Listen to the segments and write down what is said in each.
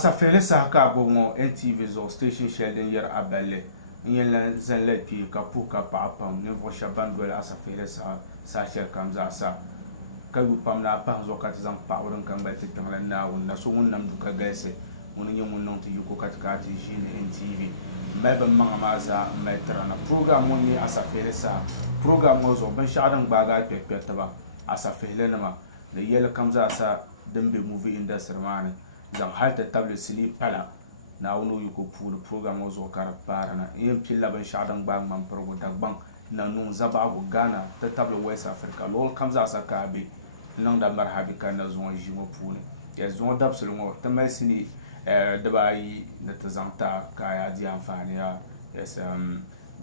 asa fele sa ka bongo NTV zo station shelden yer abelle yela zanle pi ka pu ka pa pam ne vo shaban do asa fele sa shel kam za sa ka yu pam na pa zo ka zan pa wurin kan ba titan na wonna so won nam du ka gaise won yin won non ti yuko ka ti shi ne NTV meba ma za metra na program won ni asa fele sa program mo zo ban shadan ba ga pepe ta ba asa fele na ma le yela kam za sa dembe movie industry mane zan halta table sili pala na wono yuko pour program ozo kara parana yin pilla ban shadan bang man progo dagbang na nun zaba go Ghana ta table West Africa lol kamza sakabe nan da marhabi kan na zon jimo pour ya zon dab selon ta mai sini da bai na ta zanta kaya di amfani ya yes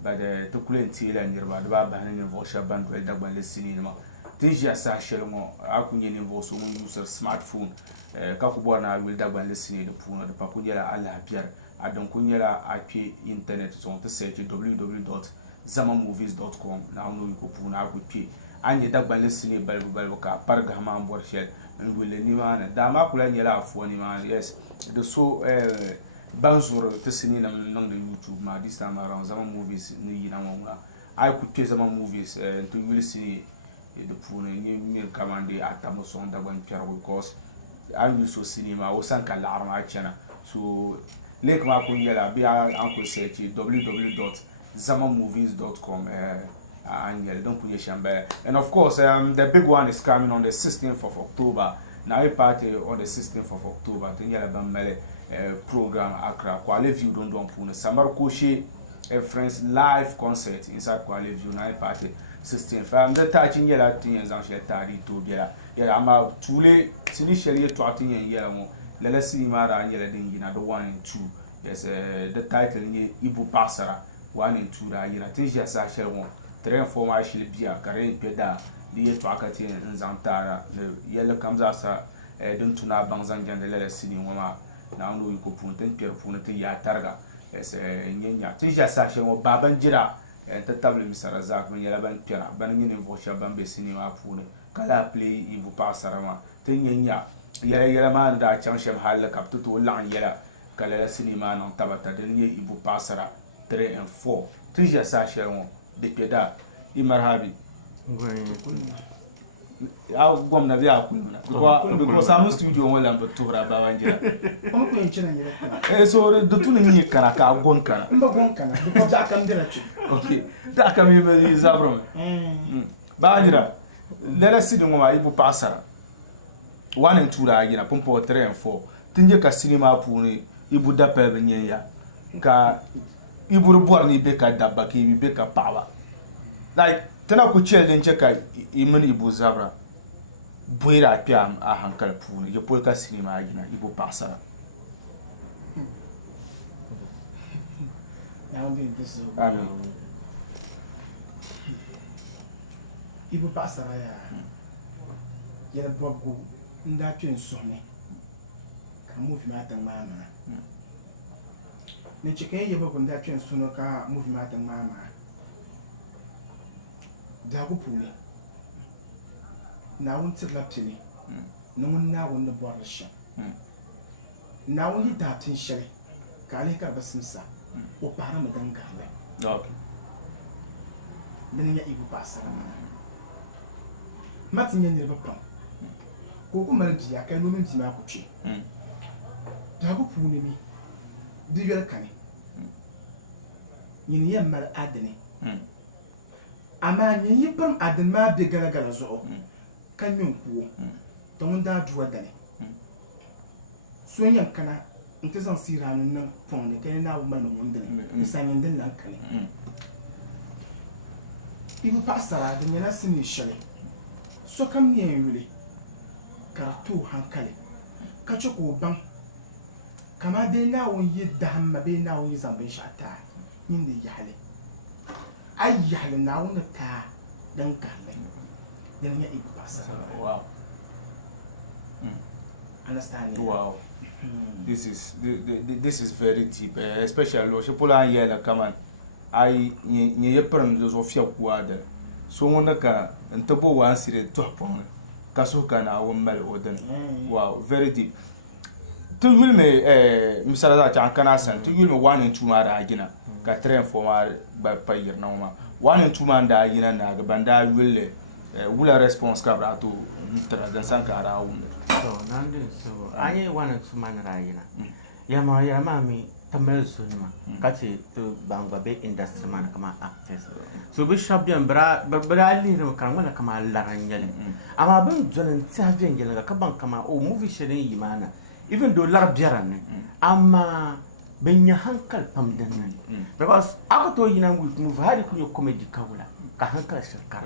ba da ta kulen tila nirba da ba ne vo shaban do dagban le sini ma déjà ça chelmo akunye ni vo so mun user smartphone ka ku bona wil dagban le sini de pour de pa kunyela ala pier adon kunyela api internet son te site www.zamamovies.com na no ko pour na ku pi anye dagban le sini balbu ka parga ma mbor shel ngule ni ma na da ma kula nyela afo ni ma yes de so banzur te sini na non de YouTube ma this time around Zamamovies ni na wonga ay ku pi Zamamovies to wil sini de pour ni commandé à Tamoson d'Aban Pierre Wilkos an so cinéma au san kan l'arma chana so lek ma ko yela bi an ko search www.zamamovies.com and don't put your chamber. And of course the big one is coming on the 16th of October. Now we party on the 16th of October to yela bamele program Accra Kwale View don't put Samar Koshi friends live concert inside Kwale View night party 16 the touching yela tin zan she tari to biela yela ma tule sini sheri to atin yela mo lele cinema ra yela din gina the 1 and 2 yes the title ni Ibu Pasara 1 and 2 ra yela tin je sa sheri mo train forma shi bia kare peda di to akati zan tara yela kamza sa din tuna banzan jande lele cinema ma na no yiko punten pier punten ya targa yes nyenya tin je sa sheri mo baban jira ta table misara zak men yala ban pira ban ngini vosha ban be sinima pune kala play Ibu Pasara ma tinyanya yala ma nda chan shem hal kap to lan yala kala sinima non tabata den ye Ibu Pasara 3 and 4 tija sa shermo de peda I marhabi ya gom na biya kunna ko samu studio wala ba tora ba wanjira ko nchina nyira so do tun ni kana ka gon kana mba gon kana ko ja kam dira chi okay da kam yi ba zabro ba wanjira lele sidi ngoma Ibu Pasara 1 and 2 ra gina pompo 3 and 4 tinje ka cinema puni Ibu da pe nyenya ka Ibu ru ni be ka dabba ki be ka pawa like tana ku cel din cheka imin Ibu zabra boira piam a hankal puni je poika cinema gina Ibu Pasara now this amen Ibu Pasara ya bogo nda twen sone ka movie ma tan mama ne cheke ye bogo nda twen sono ka movie ma tan mama da ku puni na won tibla pini no won na won bo arsha na won yi datin shari ka ne ka basimsa o para mu dan gale okay dan ya Ibu Pasara matinya ne ba ko kuma riya kai no min ti ma ku ci da ku puni ni digal kane yin yammar adani amma yin yibam adan ma be gala zo kan min kuwo don da duwa dane so yankana in ta zan siranin nan fon ne kai na umman wanda ne sanin din nan kane Ibu Pasara da yana sini shale so kam ne yule karatu hankali ka ci ko ban kama dai na won yi da hamma bai na won yi zambe shata yin da yale ai yale na won ta dan kalle dan ya Ibu Pasara wow understand wow this is very deep especially lo shepola yela kaman ai nye yepran do so fia kuada so wona ka ntabo wa sire to pon ka so kana won mal odan wow very deep tu yulme misala za ta kana san tu yulme 1 and 2 ma da gina ka train for ma ba payir na ma 1 and 2 ma da gina na ga banda yulle wula response ka bra to tra dan san ka ra wumne so nande so aye 1 and 2 ma na gina ya ma mi tamel sunma kace to bangba be industry man kama actors so bi shabyan bra ali ne kan wala kama laranyal amma ban jonan tafiyan gela ka ban kama o movie shirin yimana even though larab jaran amma ben ya hankal pam dan nan because ako to yina movie hari kunyo comedy kawla ka hankal shirkar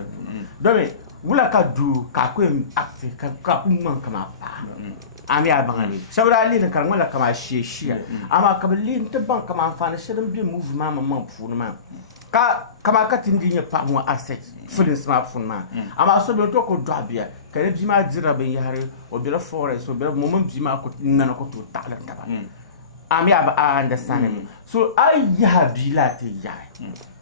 dobe wula ka du ka ko actor ka kuma kama pa ami abangali sabra ali ne kan wala kama sheshia ama kabali ntaban kama afana shirin bi move ma funu ma ka kama ka tindinya pa mo asset fulin smartphone ma ama so be to ko dwabia ka ne bi ma dira ben yare o bi la forest so be mo man bi ma ko nana ko to tala taba ami understand me so ai ya bi la te ya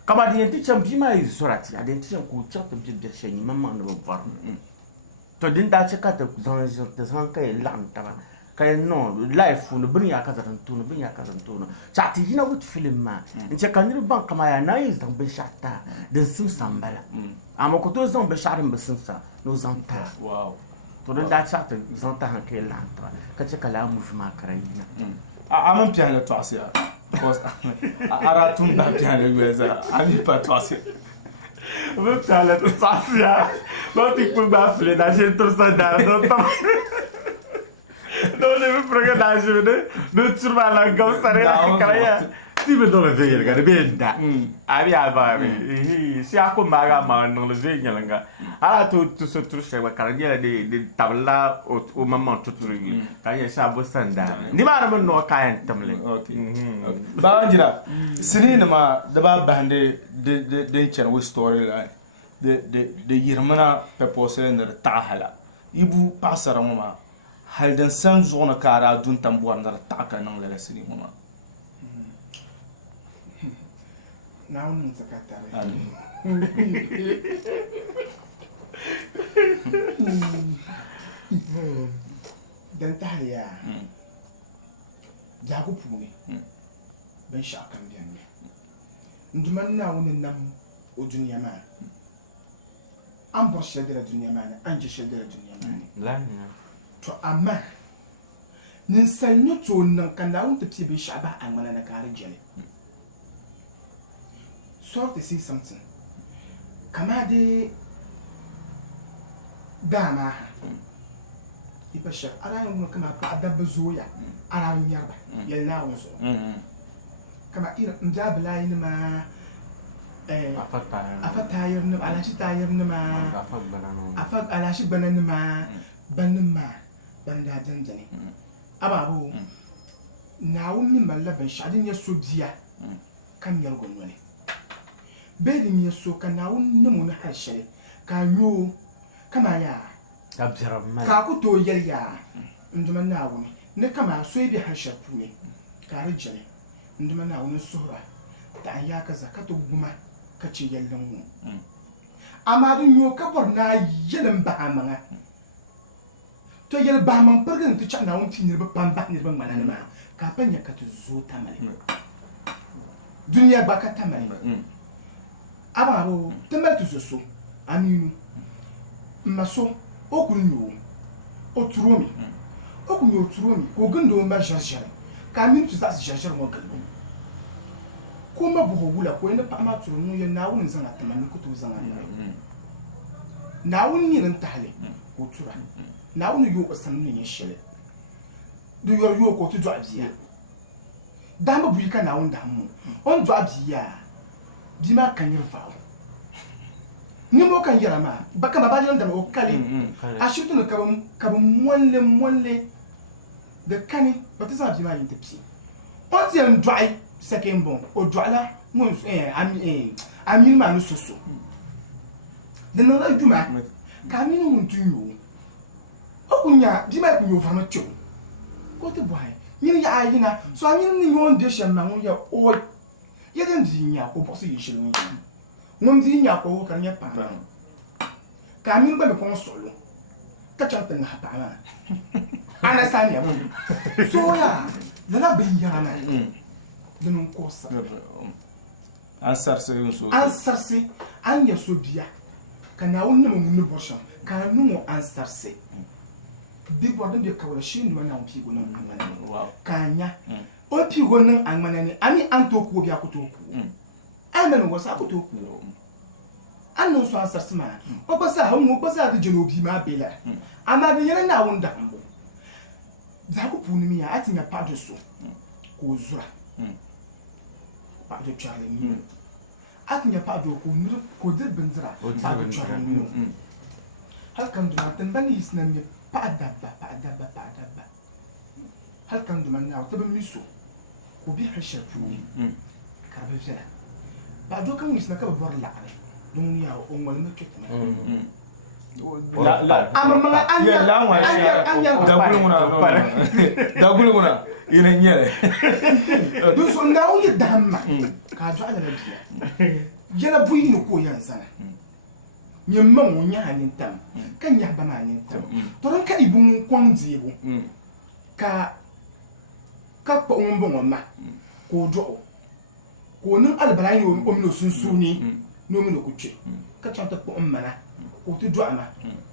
kama di enti cham bi ma isorati adenti cham ko chata bi bi shenyi mama no var to din da cheka ta zan ka lan taba ka no life no bin ya ka zan tuno bin ya ka zan tuno chati yina wut film ma in che kan ni ban kama ya na yi zan be shata da sim sambala amma ko to zan be sharin be sim sa no zan ta wow to din da chata zan ta han ka lan taba ka che kala mu fi ma karayina amon piano to asia because ara tum da piano gweza ami pa to asia vou falar do passear vou ter que dar filha da gente torcedora não tá não deve programar ajuda não turma lá gostaria cara se me dole ver cara bem da abi ababe se a comaga mas não le ver nyanga ala tu so tu chega cara de tabla o mamma tutu kan ya sha bo sanda ni ma na no kayan tamle okay ba anjira sini ma da ba bande de chen we story la de yirmana pe posele ner tahala ibu pasara ma haldan san zona kara dun tambuar ner taka nan la sini ma now nun sakatare dan tahliya jago puni ben shakam dianne nduman na wonin nam o duniya ma an bar shadira duniya ma an ji shadira duniya ma to amma nin salnyo to nan kan da wonta ti be shaba an mana na garin jele sort to see something kama de dama ipa shar ara yin kama ba dabba zoya ara yin yarba yalna wasu kama ira njabla yin ma afatayir ni ala shi tayir ni ma afak ala shi banan ma banin ma banda janjane ababu na wummi mallaban shadin ya so biya kan yargon wani bedin ya so kana wunni mun harshe ka yo kama ya ka ku to yalya nduma na wuni ne kama so bi harshe pune ka rijale nduma na wuni sura ta ya ka zakatu guma ka ce yallan mu amma dun yo ka bor na yelin ba amanga to yel ba man pergan to cha na wun tinir ba pamba ni ba manana ma ka panya ka to zo tamale duniya ba ka tamale abaro tematu soso aminu maso okunyo oturomi okunyo oturomi ogendo mba jarjar ka aminu tsa jarjar mo kalbo kuma buho wula ko ina pa ma turunu ya nawun zan atamani ko to zan Allah nawun ni ran tahle ko tura nawun yo ko sanni ni shele do yo ko to do abiya dama buika nawun damu on do abiya bima kan yirfa ni mo kan yira ma baka ba bajan da o kale a shutu no ka molle de kani batisa bima yin tepsi on ti am dry second bon o dwala mo ami ma no soso de no la duma ka mi no muntu yo okunya bima ku yo fa no cho ko te boy ni ya ayina so ami ni yo de shema mo ya o yeden dinya ko bosi yishinu ngom dinya ko kan ya pa ka mi ba me kon solo ka chanta na pa ma understand ya so ya lala bin yana dunun kosa ansarse an ya so biya kana wonni mun ni borsha kana numo ansarse di bodon de kawla shi ni mana pi gonan amana kanya o pi gonan amana ni ani anto ko biya ko to ku ana no wasa ko to ku anno so ansarse ma o basa hawo basa de jenobi ma bela ama de yana na wunda mbo za ku puni mi ya atinya pado so ko zura pado chale ni atinya pado ko dir bindira pado chale ni hal kan duma tambani isnan ni paadaba hal kan duma na tabe miso ko bi hasha puni karbe fela pado kan isna ka bor la ale dunya o ngol na ketna amama anya dagulu muna ina nyere du so ndawo ye damma ka jo ala biya yela buyi no ko yansana nyemma mo nya hanin tam kan ya ba ma nin tam to ran ka ibun kwang diebo ka ko ngombo ngoma ko jo ko nun albalani o mino sunsuni no mino kuche ka chanta ko mmana ko tu jo ama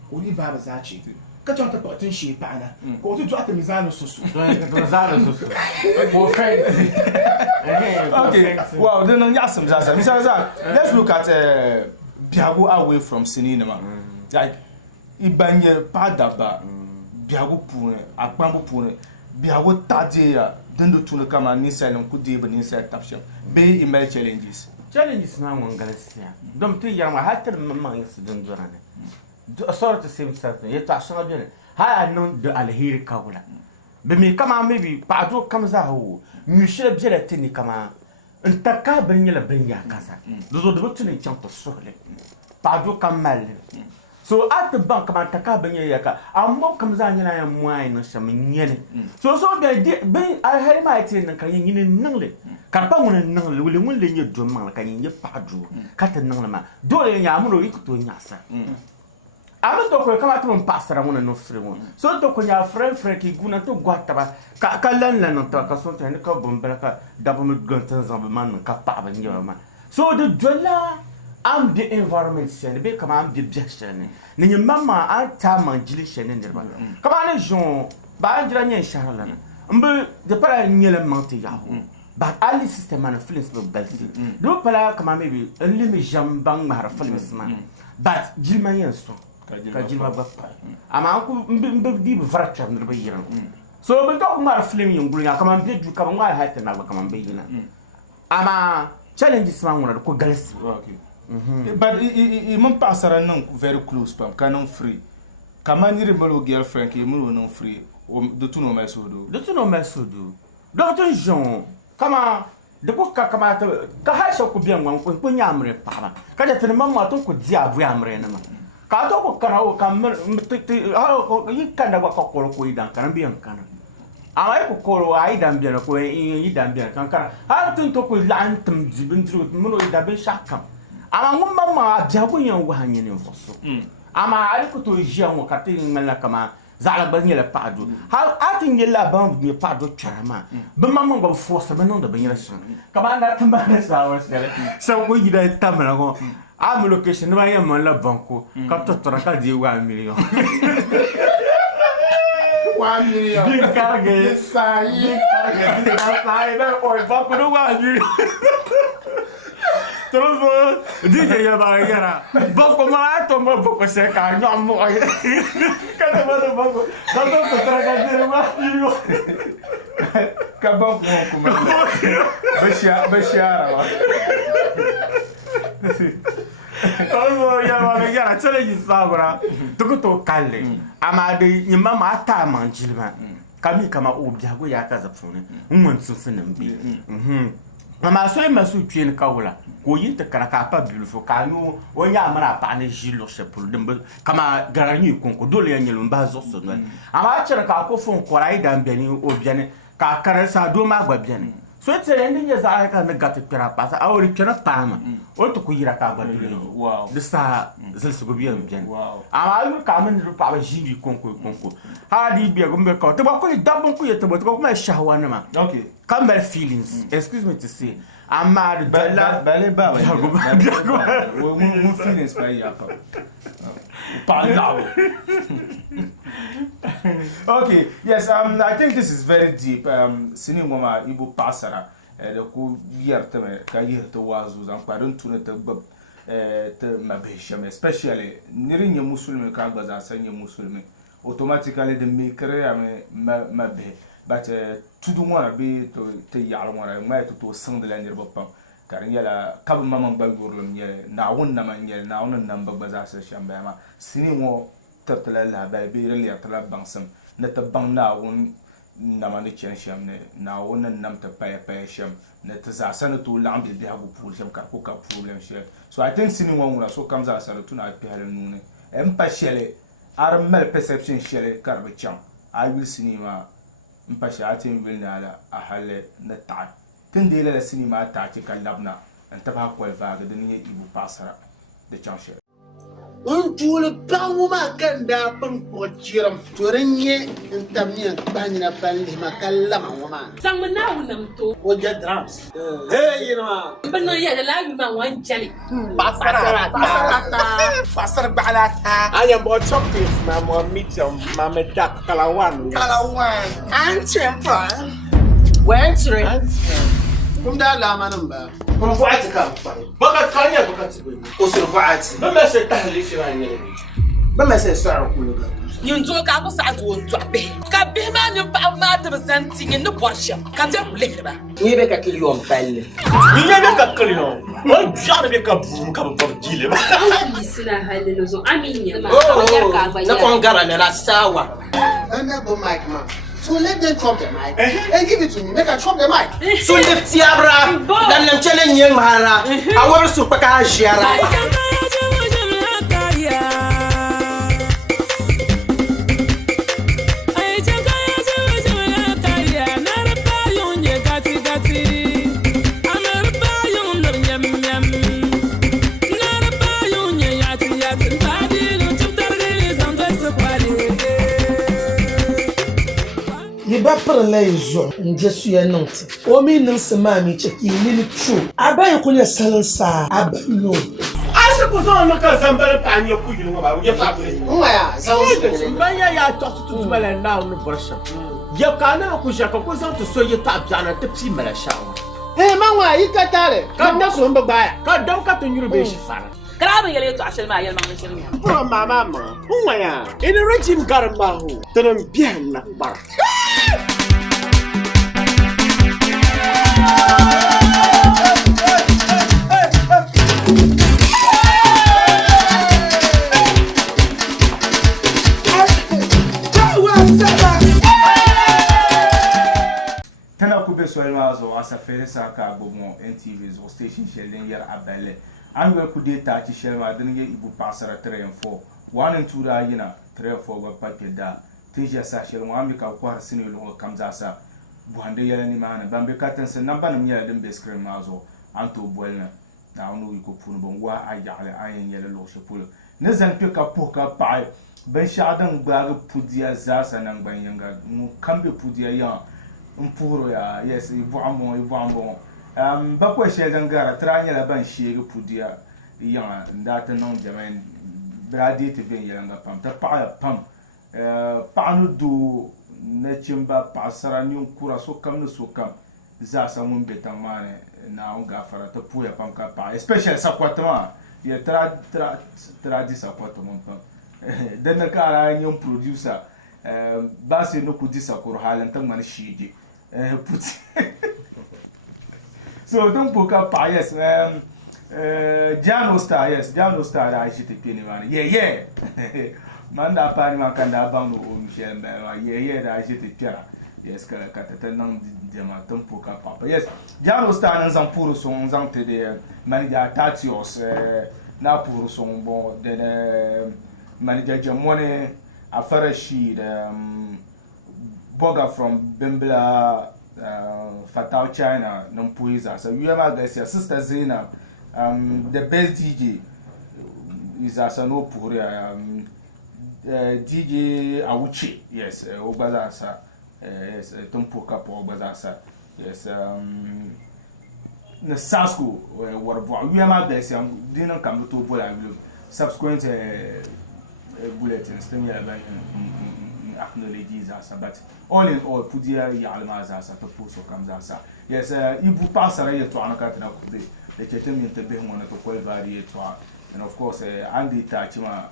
ko ni va bazachi ka chanta ko tin shi pa na ko tu jo atemizano susu More fancy. Okay, wow, then let's look at Biago away from cinema. Like Ibanye Padaba, Biago Pune, Akbambo Pune, Biago Tadia, Dundo Tuna Kama Nisa and Kudi and inside Tapsham. Be email challenges. Challenges now on Galicia. Don't think you're my hat and mamma incident. A sort of same certain, yet I saw it. I know the Alhiri Kawula. Be come on, maybe Pado comes out. You should have a tinny come on. And Taka bring ya casa. Those are the button in Chanto Sole. Pado come mal. So at the bank, my Taka bring yaka. Our more comes on and I am wine or some yen. So they did. I had my tin and carrying in Nungle. Carpon and Nungle will only your drum like in your Pado. Cut a Nunglema. Do in Yamuro to Yasa. I'm not going to come out and pass around no free one. So, to your friend Frankie Guna to Guataba, Kalan and talk a sort of Cobumberca, double guntons of a man, Kapab and your man. So, the Jolla and the environment, and the command the objection. Then your mamma, I time and Jilishan in the one. Come on, Jean, by Jania Charlotte. The Paraniel Monte Yahoo. But all the system and Flint's of Belty. Do Pala come on, maybe a limit jambang Mara Flint's man. But Gilmayan so. Kajima Bapa. I'm uncle deep fracture in the Bayan. So, but don't matter flaming green. I come and bid you come on my hat and I will come and be in. I'm a challenge this man with a Galicia. But it won't pass around very close, Pam. Canon free. Come on, your little girlfriend, you no free. The two no mess will do. The two no mess will do. Doctor Jean, come on. The book come out. Kahasha could be on one when Yamre, Papa. Kada to the mamma took with Diabramre. Kato Kara come you can't have a cockle down, can be on Kana. I could call I damn dinner, you damn dinner, can I don't talk with Lantum, Zibin through Muno, Dabe Shakam. I'm a mamma, Jabuyan Wahan in Fosso. I'm a to Jean Catin Melacama, Zalabania Padu. How I think you love bound me Pado Charama, but Mamma will force them on the Benson. Come on, that commanders hours. So we did Tamarago. I'm a location, I am a la banco, Capta Toraka di 1 million. 1 million. Big target, or Banco 1 million. Trovo, DJ Yabagara, Banco Malato, Banco Seca, no more. Catamano Banco, Banco Toraka di 1 million. Cabão Bechara. Oh, yeah, challenge Sabra. To Kale. Amade, your mamma, Taman, Gilman. Kami kama Obiago Yakaza phone. Susan and B. Mamma, so I must train Kaula. Go into Karakapa, beautiful canoe, or Yamara, Pane Gilo Sepul, Kama Garani, Concodole and Yelumbazo. I'm actually a phone for I damn Benny or Jenny, Kakarasa, do my web Jenny. So it's a ending as I can get to Pirapas. I already cannot palm. Or to Kuyaka. Wow. The star is to be a gen. Wow. I will come and reply Jimmy Conco. How do you be a gumbo? Tobacco is double quit about my shawana. Okay. Come back feelings. Excuse me to say. I'm mad. Ballet we feelings by Yaka. Okay, yes, I think this is very deep. Sinimoma Ibu Pasara, the ku yertame, Kayi to Wazuz, and Paran to the Mabisham, especially nearing your Muslim Kabas and saying Muslim. Automatically, the maker Mabe, but to do one be to Yarmara, might to Sunderland Bopam. Carniela, Cabo Mamma Bagurlum, now one naman, now one number Bazasa Shambama, Sinimo. Turtle baby really at la bansum, net a bang now one namani chensham, now one and num to pay a paysham, net as a senator to land the Habu Pulsham Kapuka problem share. So I think Sinimon so comes as a tonight Peranoon, Empashele, Armel perception shell carbacham. I will cinema, Impashatin Vilnala, a hale, netai. Tendela cinema tactica labna, and Tabaco Vaga, the near Ibu Passara, the chancellor. Untul panguma kanda pangpochiram turenye intamnya banina panli makalla mama sang mana unam tu oja drums hey you know benar ya dalam memang wan jali pasar balata ayam bocok tis mama mitom mama dak kalawan antempa wensre kumda lama namba kumfuati kam bakat kanya bakat usurbaati bama se tahli fi wani bama se sa'u kuluga yunzo ka ko sa tu to be ka be ma ni pa ma de santi ni no borsha ka te kule ba ni be ka kiliyon palle ninya be ka kaliyo o jar be ka bum ka bam dile ba ni sina halin zo aminya ma na kongara me la sawa anda bo mic man. So let them chop the mic and give it to me. Make I chop the mic. So lift Tiabra, then them challenge young Mahara. I want to paka Shiara. Prela izo njesu ya nonti omi nsema mi cheki ni true abaye kunya salansa abanyo asa ko so no ka sambale pa nya ku yinu ba ye fa bele Ngaya sawu manya ya to tu mala na no borsha ye kana ku shaka ko so to so ye ta jana te psi mala shawa manwa yikatare ka da so mba ba ka dam ka to nyuru be shi fara Karabi yale to ashel ma yal ma nshel ya pro mama ngaya ina regime garma ho tanam bien na bar Tana kube soelma zo asa fere sa ka gomo NTV zo station shelden yer abele an wel ku data ci shelma den ye ibu pasara 3 and 4 1 and 2 da yina 3 and 4 ba pakke da tija sa shelma ami ka ko har sinu lo kamza sa bu hande yela ni mana bambe katen se namba nam yela den be screen ma zo anto bolna na onu ko punu bon wa ayale ayen yela lo shepul ne zan pe ka po ka pa ben shadan gbaga pudia za sa nan ban yanga mu kambe pudia ya mpuro ya yes ibuambo ba ko she gangara tranya la ban shege pudia ya ndata non jamen bradi te ven yanga pam ta pam panu du na chimba pasara nyun kura so kam no so kam za sa mun betan mane na on gafara ta puya pam ka pa especially sakwatama ya tra di sakwatama pam dan na kara nyun producer ba se no ku di sakuru halan tan man shige so don't book up yes Jano Star I should penny man yeah manda pani man kan da ban no Michel yeah da should tira yes kala kata nan dema don't book up papa yes Jano Star nan zan puro son zan te de manager Tatios na puro son bon de manager Jamone afara shi Boga from Bimbla Fatal China non puisa so you ma ga sister Zena the best DJ is as no pour DJ Awuchi yes Ogbazasa yes Tompoka po Ogbazasa yes na Sasko what you ma ga didn't come to bola subsequent bulletins then acknowledges us, but all in all, Pudia Yalmazas at the post of Kamzasa. Yes, you pass a to Anakatana, the Chetam to be one to call variety, and of course, Andy Tachima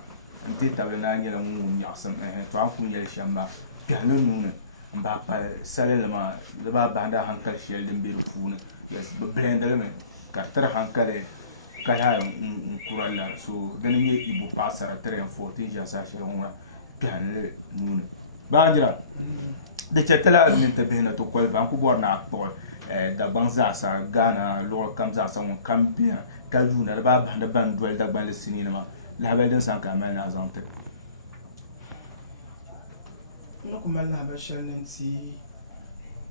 and Tita Venania Moon Yasam and Trampun Yashamba, Pianoon, and Bapa Salama, the Banda Hankal Shield and Birufun, yes, but blend element, Katra Hankale. Kaya Kurala, so then you pass at 3 and 14 years actually on piano moon. Bandra, the Chetela Mintabena to call Vancouver Nakpor, the Banzasa, Ghana, Lord comes out someone Campia, Kajuna, the Bab and the band dwell the band cinema, Lavendens and Camana Zante. Nokumala Bashalensi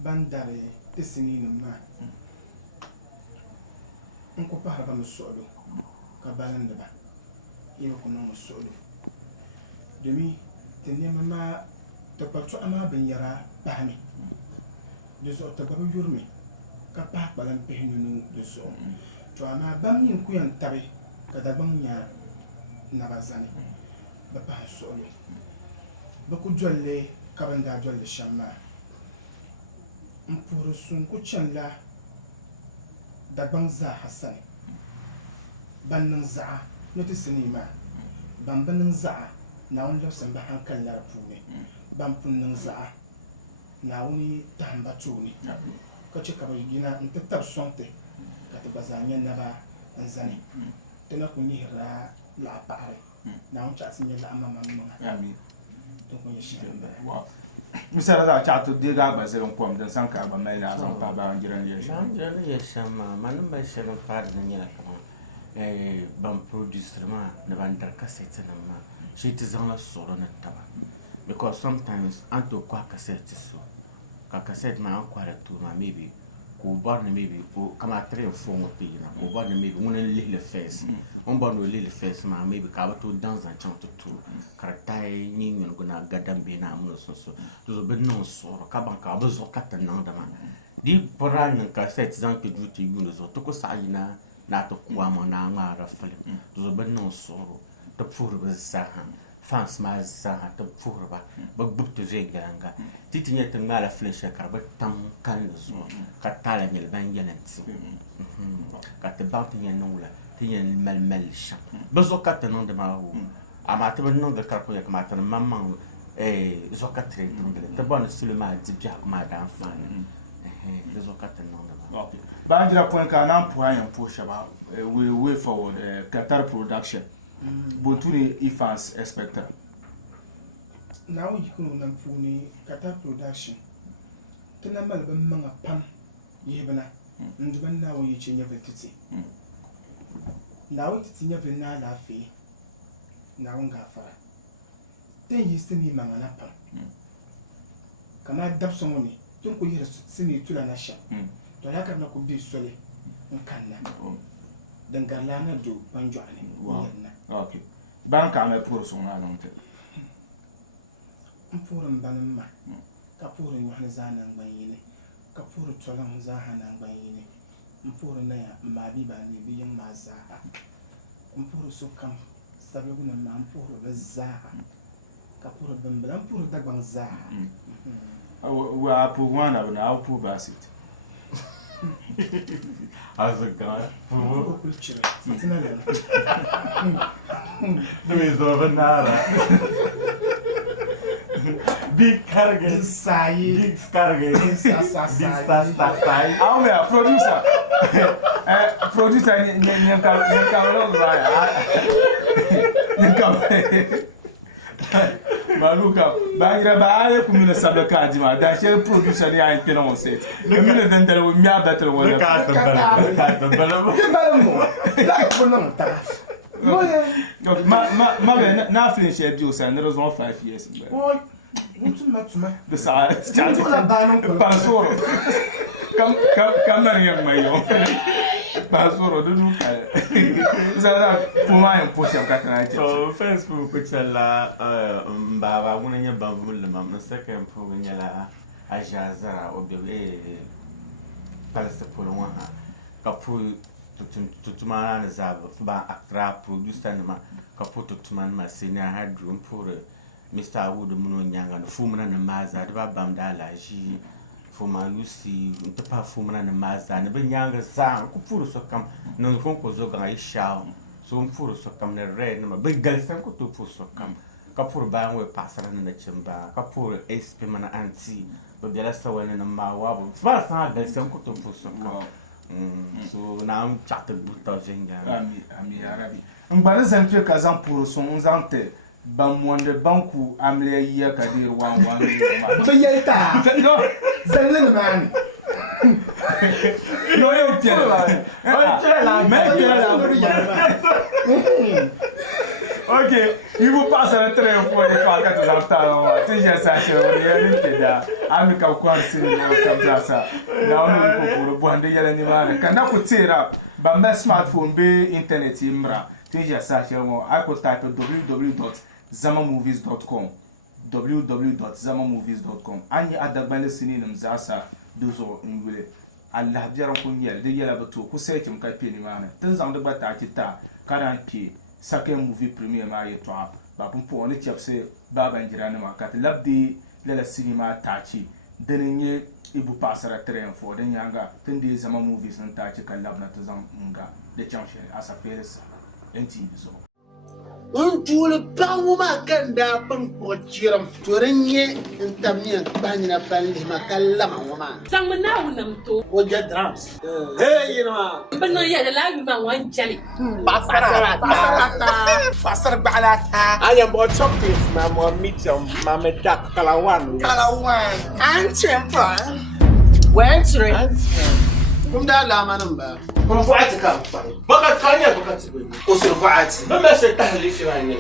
Bandare, the cinema. Nko pa haba musolo ka balanda ba iyo kono musolo demi tenne mama to patu ama benyara bahami deso to babu yurmi ka pa balan pehinu deso to ama bam yin ku yan tabe ka da bam nya na bazani ba pa solo ba ku jolle ka banda jolle shamma mpuru sun ku chanla Dagbangza Hassan Bananza, not a cinema Bambananza, now lost and Bahankan Larapuni Bampunanza, now only Tambatuni Kochakabagina and the top something Katabazania Nava and Zani Tenakuni La Pare now chatting your Lama Mamma. Mr. Chat to dig up as a point and some kind of man as on Papa and generation. Man by 7 parts in Yakama, a bum producer, Navander cassette and ma. She is on a solo on a tower. Because sometimes Anto Quacassette is so. Cacassette my uncle to my maybe, who born maybe, who come at 3 or 4 pina, who born maybe one little face. On born with little face, ma maybe cover to dance and chant to 2. Karatai, Ning and Guna Gadambina, so. Those been no sort of Cabanca, was or cat and Nandaman. Deep Poran and cassettes zanky duty units or Tokosayina, not to Quamana, Raffle. Those been no sorrow. The poor was Sahan, Fans my Zaha, the poor, but book to Zenganga. Titting at the Mala Flesh, but tongue candles, Catala and Elvangancy. Got the bounty and Nola, Tian Melmelish. Bozo cat and on the Mahu. I might even know the Carpoyak matter, Mamma. Zocatre, the bonus to the mad, the jack, my damn fun. The Zocatan on the Bandra Poincanam Point and push about we way forward Qatar production. Botuni Ifans expector. Now you can Nampuni Qatar production. Tenamal Bamanga Pam Yebana, and when now you change your vetty. Now it's in your venala fee. Now on Gafara. Then you still need Manganapa. Come I dab some money. Don't go here to see me to Lanasha. To like I'm not could be solid. Canna. Then Galana do Banjani. Okay. Bank I'm a poor son, I don't tell. I'm poor and Banama. Kapur and Yohanazan and Bayine. Kapur Tolam Zahan and Bayine. I'm poor and there, Mabiba and being Mazaha. I'm poor so come. Sabuna Mampur of Zaha. Kapur Bambampur Dagbanza. We are poor one of our poor basket. As a guy, Big carrigan, big carrigan, I'm a producer. Producer, Maluka, Bangra Baye, Kumina Sabakadima, that shall produce a young Pinon set. The minute then there will be a better one. Mother, now finish your juice and there was 5 years. de sa pansoro kamar yan mai yo pansoro de nu zara puma en poche ka kana ce so Facebook ko tsala mbaba nguna nya bambu le mam no second pour nyala ajazara obebe paleste pour loin ka pour tutuma na zaba ba akra producer na ka pour tutuma ma senior hardroom pour Mr. Wood muno nyanga no fumana na maza de ba bam da laji fuma yusi ntepa fumana na maza ne benyanga za ku puro so kam no ko zo ga isha so puro so kam ne re na be galsan ko to puro so kam ka puro ba we pasara na chimba ka puro SP mana anti do dela sa wona na ma wa ba sa galsan ko to puro so kam so na am chatel buta zenga ami arabi ngba zantu ka zan puro so nzante Bamonde banku amle ya kadir wan so yelta no zallen man no yo tela OK, il vous passe la très fois et pas quand vous entendez tu j'ai ça chez rien te da ami ka ko arsi ni ka ça na on ko pour bonde yele ni mara kana ko tira ba me smartphone be internet imra tu j'ai ça chez moi I could type www.zamamovies.com www.zamamovies.com ani adabane sini namzasa dozo ingule Allah biaran ko nyel de yela bato ko sete mka pe ni mana tan zam de bata kita karan pe sake movie premier ma yeto ba pumpo on chepse baba njira na makati labdi lela cinema tachi denenye ibu pasara train for den yanga tende Zama Movies nan tachi kan labna tazam nga de chanshe asa feresa enti bizo on tule banguma kanda pampochiram turenye ntamnya banyina bandi makalla mama Sangmana wunam to. oja drums hey you know Bano ya la ma wan jali. Pasar balata I am about chocolate, my meat, my duck, Kalawan. antempa wentre kumda la manamba kumfuati kam Bakat Kanya, Bakat. usurfuati Bama say Tahli Shirani.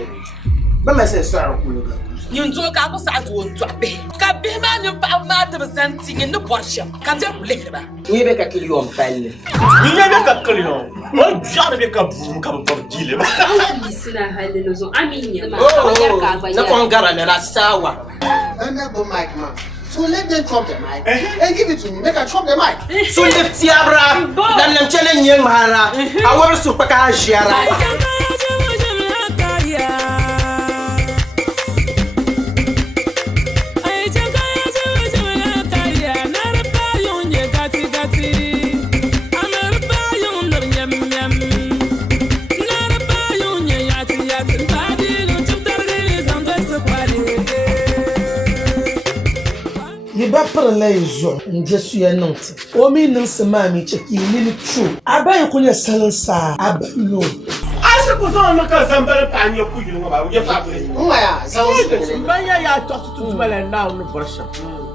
bama se sara kuluga Yunzo ka ko sa to to be. Ka be ma ni pa ma de santi ni borsha. Ka te kule ba. ni be ka kilion palle You never got Kalino. What jar be ka boom come from Gile. Ni sina hali no zo aminya ma na kongara na sawa honorable Mike man. So let them chop the mic and give it to me. Make I chop the mic. So lift Tiabra, then them challenge young Mahara. I want to paka Shiara. Liba prala izo njesu ya nonti. Omi nansi mami cheki nini chu. Abayi kunya salansa abayo. Asa ko so na ka sambal pa nya ku yinu ba. Ya fa. Umaya, Banya ya to tu mala na no borsha.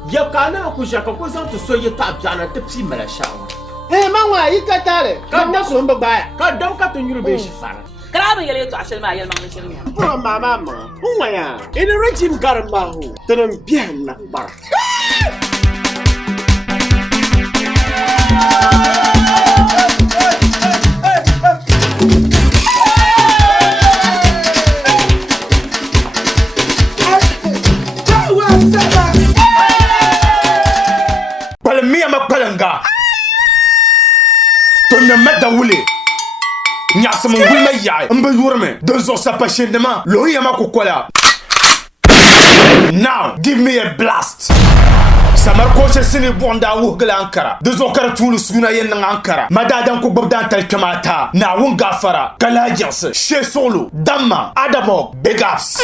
Ya kana ku shaka ko so to so ya ta bjana te psi mala shawa. manwa ikatare. Ka so mba ba. Ka daw ka to nyuru be shi fara. Kraba yele to ashel ma yele ma ni shirin ya. Pro mama ma. Umaya. In regime garmahu. Tanam bien na bar. Palmia ma palanga to ne meda wule nyasam ngulma yaay mbe yurme de zo sa pashendema lo yama ko kola. Now give me a blast. Samar ko sini bonda wu gala Ankara de zo kara tulu suna yen nan Ankara madadan ko gbdan tal kamata na wun gafara kala jance she solo damma adamo big ups.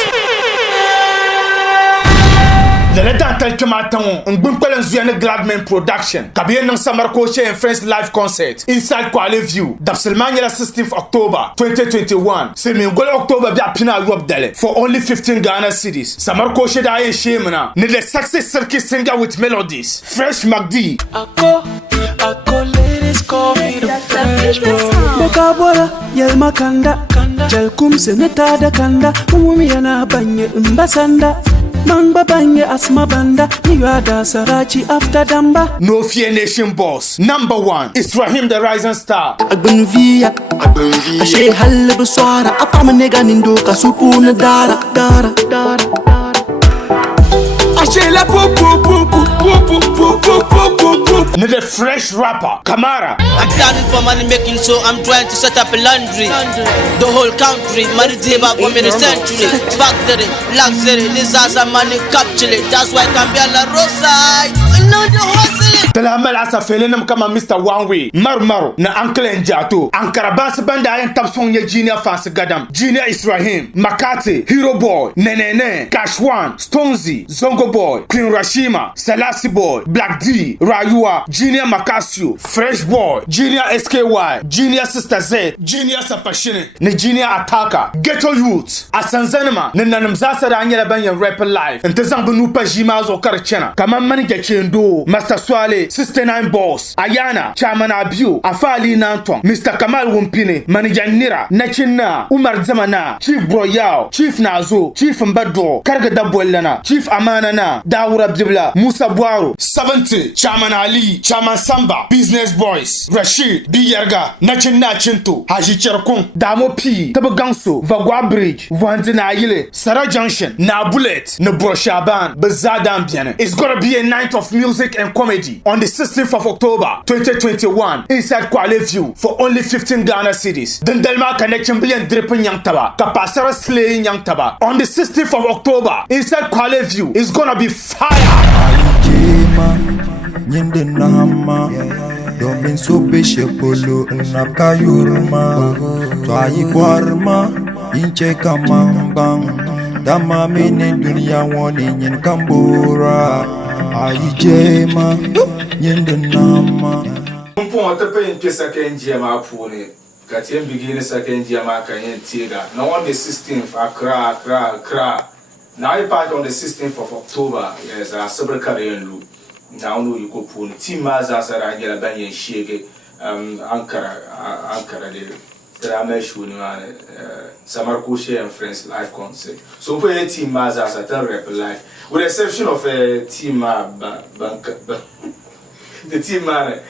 Le dantal kamaton ngbun kwelen zuyane Gladman production kabiyen nan Samar ko and friends live concert inside Kwale View d'Abselmania la 16th October 2021 c'est min gol October bi apina yob dale for only 15 Ghana cedis. Samar ko da yen shemna ne the success circuit singer with melodies Fresh McD Ako ladies call me the Beka bora yel makanda Jel kumse neta da kanda Umumi yana banye mbasanda Mangba banye asma banda. Niwada sarachi after damba. No Fear Nation boss. Number 1 is Raheem the Rising Star. Agbun via. Ashe halle buswara. Apama nega nindo kasupu na dara. Ashe la pu pu pu pu pu pu pu pu pu pu. The fresh rapper Kamara. I'm planning for money making, so I'm trying to set up a laundry. The whole country, money table for me the century. Factory, luxury, this is a money capture it. That's why I can be on the roadside. No, the hustling. Talamal asa felenam kama Mr. One Way. Maru na Uncle Njato. Ankara bas banda ayan tapsong ye Junior Fancy Gadam. Junior is Raheem, Makati, Hero Boy, Nenene, Cash One, Stonesy, Zongo Boy, Queen Rashima, Selassie Boy, Black D, Rayua, Junior Makasio, Fresh Boy, Junior SKY, Junior Sister Z, Junior Sapashine, ne Junior Attacker, Ghetto Youth, Asanzanema, ne Nanamzasa Ranya Banyan Rapper Live, and Tezambunupa Jimazo Karachena, Kamamani Gachendo, Master Swale, Sister Nine Boss, Ayana, Chairman Abu, Afali Nanton, Mr. Kamal Wumpine, Manager Nira, Nachina, Umar Zamana, Chief Broyao, Chief Nazo, Chief Mbadro, Karga Dabwelana, Chief Amanana, Daura Bdibla, Musa Buaro, 70, Chairman Ali, Chairman Samba, Business Boys, Rashid, Biyarga, Nachina Chinto, Haji Cherkun, Damo P, Tabaganso, Vagwa Bridge, Vantina Yile, Sarah Junction, Na Bullet, Nabro Shaban, Bazadam Biane. It's gonna be a night of music and comedy on the 16th of October 2021 inside Kwale View for only 15 Ghana cedis. Dendelma Connection Billion Dripping Yang Taba, Kapasara Slaying Yang Taba. On the 16th of October inside Kwale View is gonna be fire. Nyinde nama domin so beshe polo napka yurma twayi kwarma inche kamambang dama mene dunia woni nyin kambura ayi jema nyinde nama Mpo otepe mpesa kenjia ma puni kati mbigine sa kenjia ma kanyen tiga na on the 16th Accra now I part on the 16th of October yes a sabre karenlu now no you go puni team maza sara ngela banye shege Ankara de Tramesh Union Samarkushe and Friends live concert so for a team maza satan rap live with the exception of a team the team man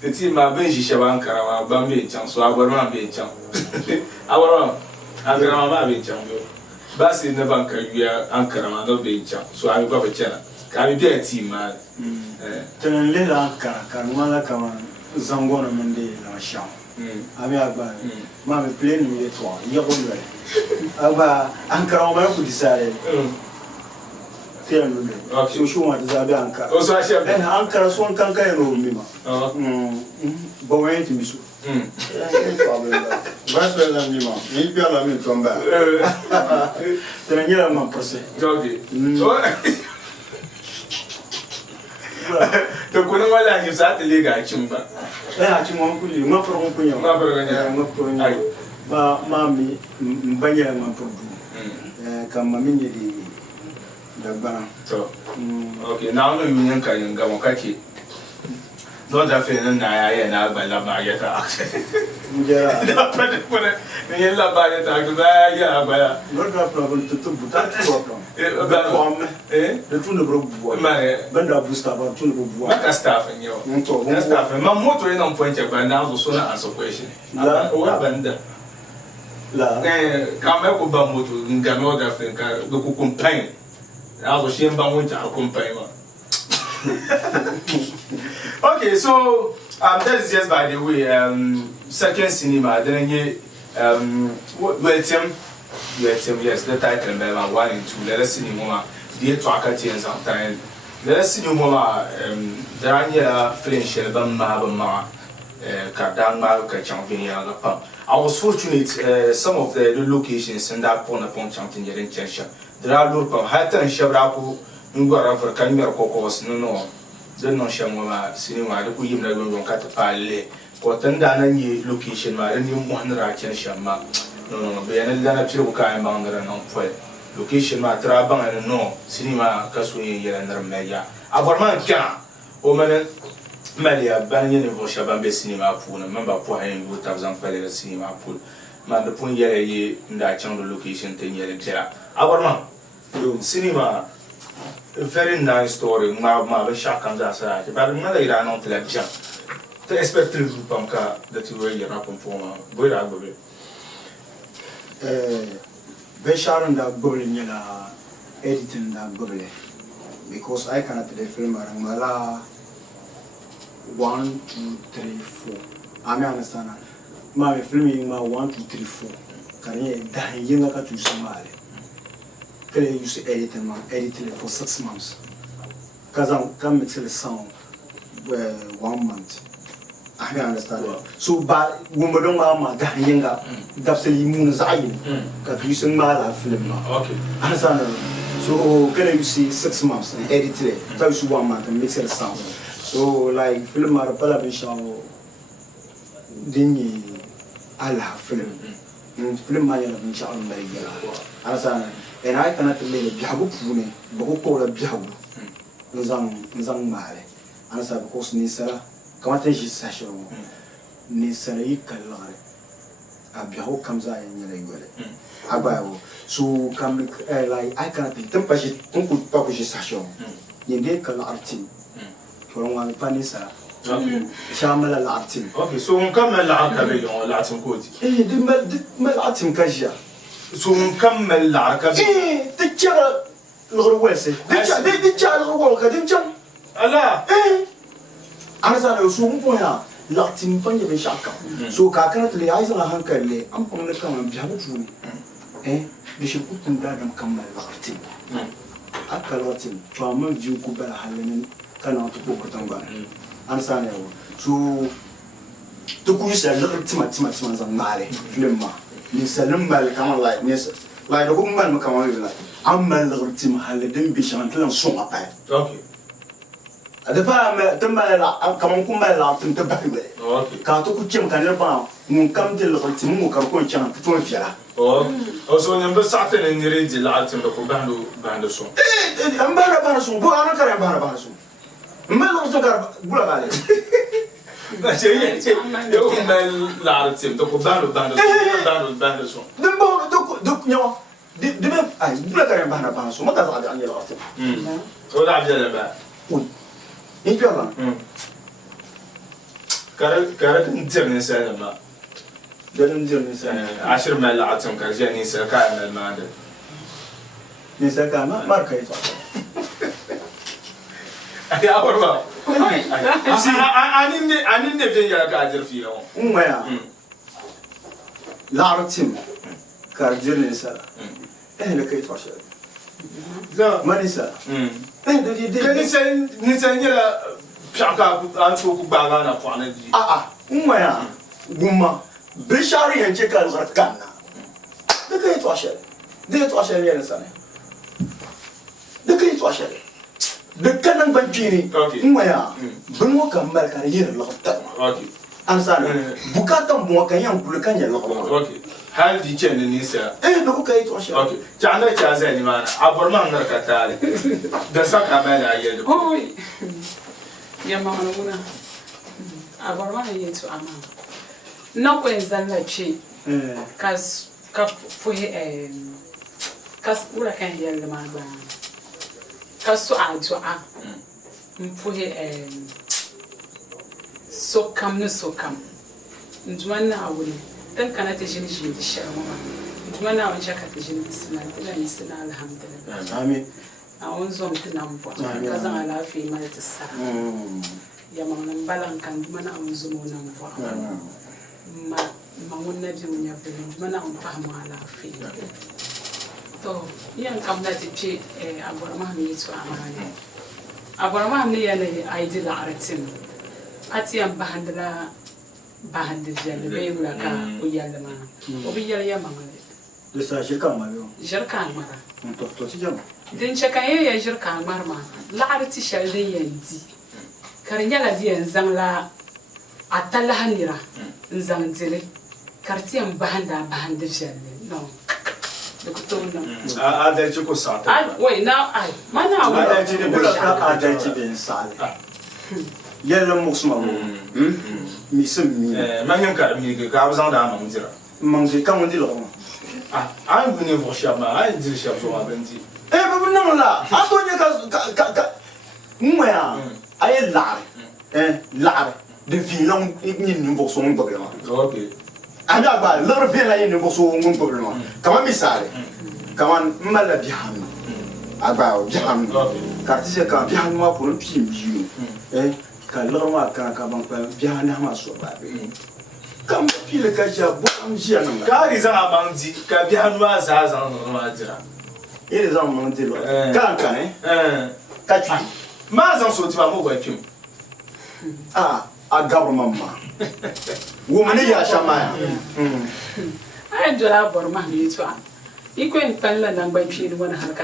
the team Benji Shabankara Bambi Chang so Abraham be Chang Abraham Ankara be Chang Basi in the bank you are Ankara no be Chang so I go a channel can be a team man Tenen lela Kanwala Kaman Zangona Mende na Sham Ami Agba Mama plane mu yetwa yegolwe Aba Ankara ma ku disare Okay. So show what is Ankara. Also I share then Ankara so kanka e no mima. But when to misu. Vas well na mima. Ni bi ala mi tomba. Tenanyela ma procès. Okay. To kuna wala ni sa tele ga chimba. A chimwa kuli ma pro ko nya. Ma pro nya. Ma pro nya. Ba mami mbanya ma pro. Kama mimi di so okay now no union kan ga wakati no da fe nan na ya na ba la ba ya ta ja da pede pone ne la ba ya ta ga ya ba no da problem to buta problem ba form de tout ne bro bo ba da booster ba tout ne bro bo ka staff nyo to staff ma moto ina on point ba na so na answer question la o ba nda la quand même ko ba moto nga no da fe ka go ku campaign also she won't accompany. Okay, so that is just by the way second cinema then welcome yes the title number 1 and 2 let us see mama the tracker and sometimes let us see mama there are French ma kadanga ka champion I was fortunate some of the locations in that point upon champion in Cheshire. There are local Hatta and Shabraku, Ngara for Kamir Cocos, no, the no Shamama, cinema, the Queen Dragon Catapale, Cotanda and location, my new one Rachen Shama. No, be an Lana Chiruka and Bounder and on foot. Location, my Trabang and no, cinema, Casui and Media. Abarman can, woman, Melia, Banyan and Voshabambe cinema pool, member for him with 1,000 Pellet cinema pool. Man, the Punya in that channel location 10 years. Abarman. Cinema, a very nice story. Ma shaka comes outside. But the mother is not like jump. To expect to Pamka that you were your rap for good album. Besharon da goblin yana editing da goblin because I cannot the film mala 1 2 3 4 I understand ma filming ma 1 2 3 4 kanye da yinga ka tu samale kale you say editing ma editing for 6 months cuz I can mix the sound 1 month I understand. So, but when we don't have that, that's the moon zayin. Because you sing my film. Okay. Understand? So, can you see 6 months and edit it? So, you 1 month and mix it sound. So, like film, I probably show. Dingy, I love film. Film, I have been shot on my girl. Understand? And I cannot lay a biabu pune, but who call a biabu? Nzang mare. Understand? Because Nisa. Quand tu es sachant, ne serait que l'heure. A bien haut comme ça, il y a une gueule. Ah bah, so comme like I can't think pas j'ai ton coup pas que j'ai sachant. Il y a des que l'artine. Pour on va pas ni ça. Okay. Chamala l'artine. Okay, so on comme l'arcabe on l'artine côté. Eh, de mal l'artine kajia. So on comme l'arcabe. Eh, de tchar le rewese. De tchar le rewolka, de tchar. Allah. Eh. Anasana so mpo ya latin panye be shaka so ka kana tele ai sana hankali am pon le kan biabu tuni de shi kutun da dam kamal latin akal latin to am ju ku bala halenen kana to ko portan ba anasana yo so to ku sha le tima zan mare flemma ni salim mal kamal like ni like do ko mal kamal like am mal le tima haleden bi shan tan so apa Okay. ada pa tamba la kamon kumba la tinta bawe ka to ku chem kan ba mun kam de lo tim mu ka ko chan to fiara so nyamba saten ni reji la atin ko bando so am bara so bo ana kare bara so mbelo so kar bula bale na che yo mel la atin to ko bando so dembo do nyo de me ai bula kare bara so mata za ani la atin o da bia ba ni pia kare internet sa ma dan jirni sa ashir mel la atin ka jani sa ka mel ma da ni sa ka ma marka ito ya orba anin ne fin ya ka jir fi no umma la atin ka jirni sa le kai to sha za manisa ni sen yela paka an to ku banga na kwana di umma ya gumma bishari yan ce kan zarkanna da kai to ashe yana sane da kai to ashe da kanan banjini umma ya bin wa kan malka yin lokta an sane bukatan mu kan yan kulkan yan lokta hal di chen ni sa da ku kai to ashe jana cha za ni mana aborman nar ka tare da saka mala ayyado oi ya mama nguna aborman yetu ama no kwenza lachi kas fuhe kas ula kan yalla manga kas so ajo fuhe so kam ndwana awuri dan kana ta jini da sharma ndwana awun shaka ta jini bismillah tana ni sina alhamdulillah amin awun zo mutuna mvo kazan alafi mai tsara ya mamman balan kan ndwana awun zo mu nan mvo ma wonna bi mun yabbe ndwana awun fahmu alafi to yan kam na tice agwarma mi to amana agwarma mi yana aidi la aratin atiyan bahandira jelle be wulaka o yalla ma o bi yalla yamangale de sa shirka ma yo shirka mara to ti jam din chaka ya shirka marma la arati shalde yanzi karnya la di yanzan la atalla hanira nzan dire kartiyan bahandira jelle no ada ci ko sa ta wait now I mana ada ci de bula ka ada ci ben sale yalla musma mi sim mi man yan ka mi ka abzan da man jira man je kan wandi lo an venu voir Chama, an dit Chama sur Abendi. Eh, mais non, là, Antonio Mouya, aïe l'arbre, de violon, il n'y a pas son problème. Ok. Adaba, leur vient il n'y a pas son problème. Comment me sale? Comment mal bien? Aba, bien. Car tu sais quand bien moi pour un petit vieux, quand leur moi quand bien à ma soeur. Comme puis le cas, bon, j'ai un car ils ont abandi, car bien moi, ça, on va dire. Et les hommes m'ont dit, quand tu mas en sorti, ma mot, ah, à Gabromama. Woman, il y a Chama. I do have for money to one. You couldn't tell them by cheating 100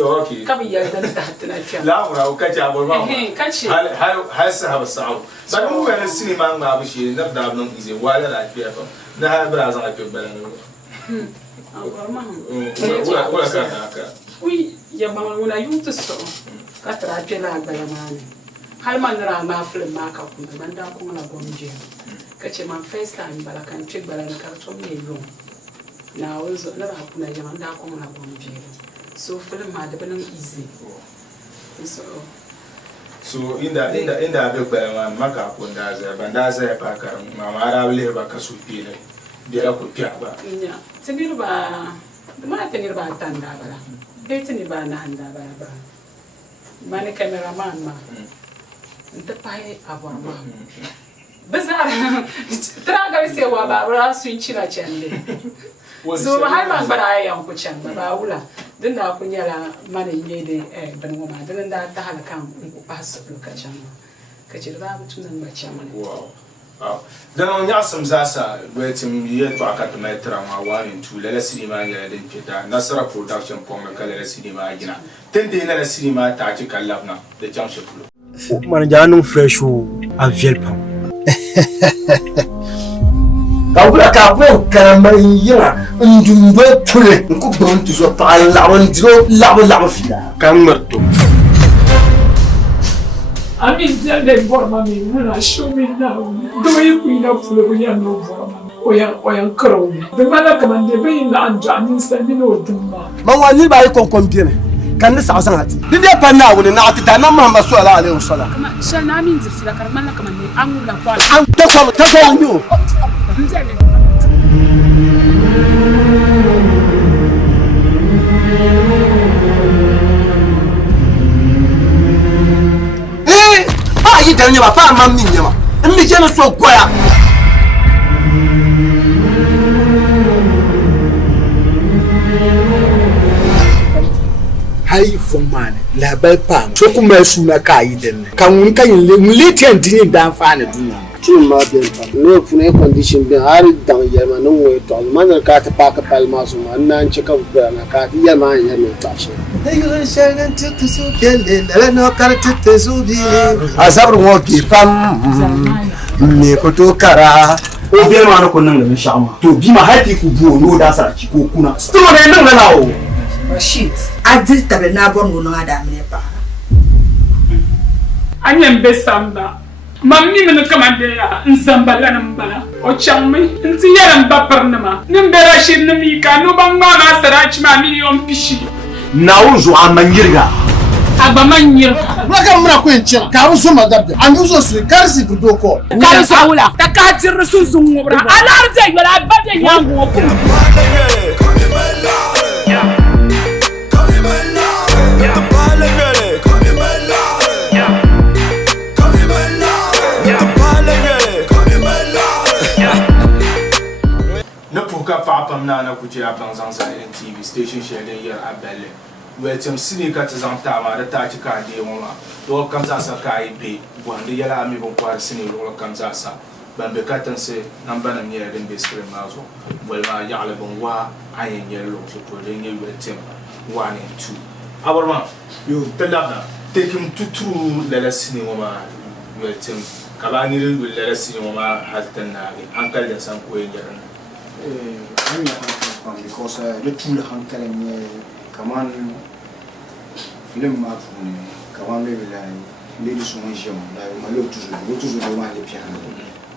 okay. Come here, then Laura, I'll catch up on catch it. Has to have a sound. So I don't want to see my mother, she never done easy while I fear. Now I have browser like your better. We, your mamma, when I used to sew, got a jelly by a man. Halman ran my flame mark up with the man down on a bomb jail. Catch him on first time, but I can check by a carton room. Now, also, never happen a young dark on a bomb jail. So, for the mother, but easy. So, in the book, Maka Pundaza, Bandaza, Packer, Mamma, live a Casupina. They are put Piaba. Yeah, to me about the matter about Tandabara. Dating about Nandabara. Money cameraman. The pie of our mom. Bizarre. Traga se wa ba switch la chande. So Highland but I am kuchan baula. Then da kunyala money yede ben woman. Then da ta hala kam pass lokachan. Kachira ba tunan ba chaman. Wow. Then on Yasam Zasa, where Tim yet to Akatametra, 1 and 2, let us see my Nasara production for Macala cinema. 10 days let us see my tactical love now, the junction. Manjano fresh a vielpa. Kabula kapo karamaya ndumbe pule nkubon tuzo pala ondiro labo fila kamerto. I mean, tell them for me, when I show me now, the way we know for we are no for or crow. The man come and they be in land, and standing with them. Mamma, you buy company. Can this house at? Did you pan now with an article? No mamma, so I don't sola. Shall I mean, if you like a man come and I'm going to I'm telling you. Hey, tell you about mammy, and me jealous so quiet. Hai from man, la belle pam. So come suna kai den. Kan won kan late and din dan fa na duniya. Tun ma bien pam. No fune condition bien har dan yema no we to man ka ta pa ka palma su man nan ci ka na ka yema yema ta shi. Ayo shagan tutu su kele la no kar tutu su bi. Asabru mo ki pam. Me ko to kara. O bien ma no ko nan da shama. To bi ma haifi ku buo no da sa ci ko kuna. Sto ne nan na o. Rashid, I did the Nabon no Adam Nepa. I am Besamba. Mammy, when come and there, in Zambalanambala, or Chammy, and Tiaran Baparnama. Numbera shit Namika, no bangana, Sarach Mammy on Pishi. Now, I'm Mangira. Abamanya. Ragamra Quencha, Carusuma, and also Sweet Carsi to do call. Carasaula, the cats are Susum. I love them, but I bet a young woman. Papa Nana Kuja Banzanza and TV station sharing here at Belle. Where some cynical Tama, the Tachika de Moma, Lord Kamsasa Kai Bay, one the Yala Amibo Quarcini, Lord Kamsasa, Bambecatan say, number near them be scream mazo. Well, my Yalabonwa, I am yellow, so putting you with Tim 1 and 2. Our man, you tell them, take him to true let us see Moma with Tim. Kabani will let us see Moma has 10 Uncle and some way. Because the two hunter and come on film map come on ladies on like my little to the one piano.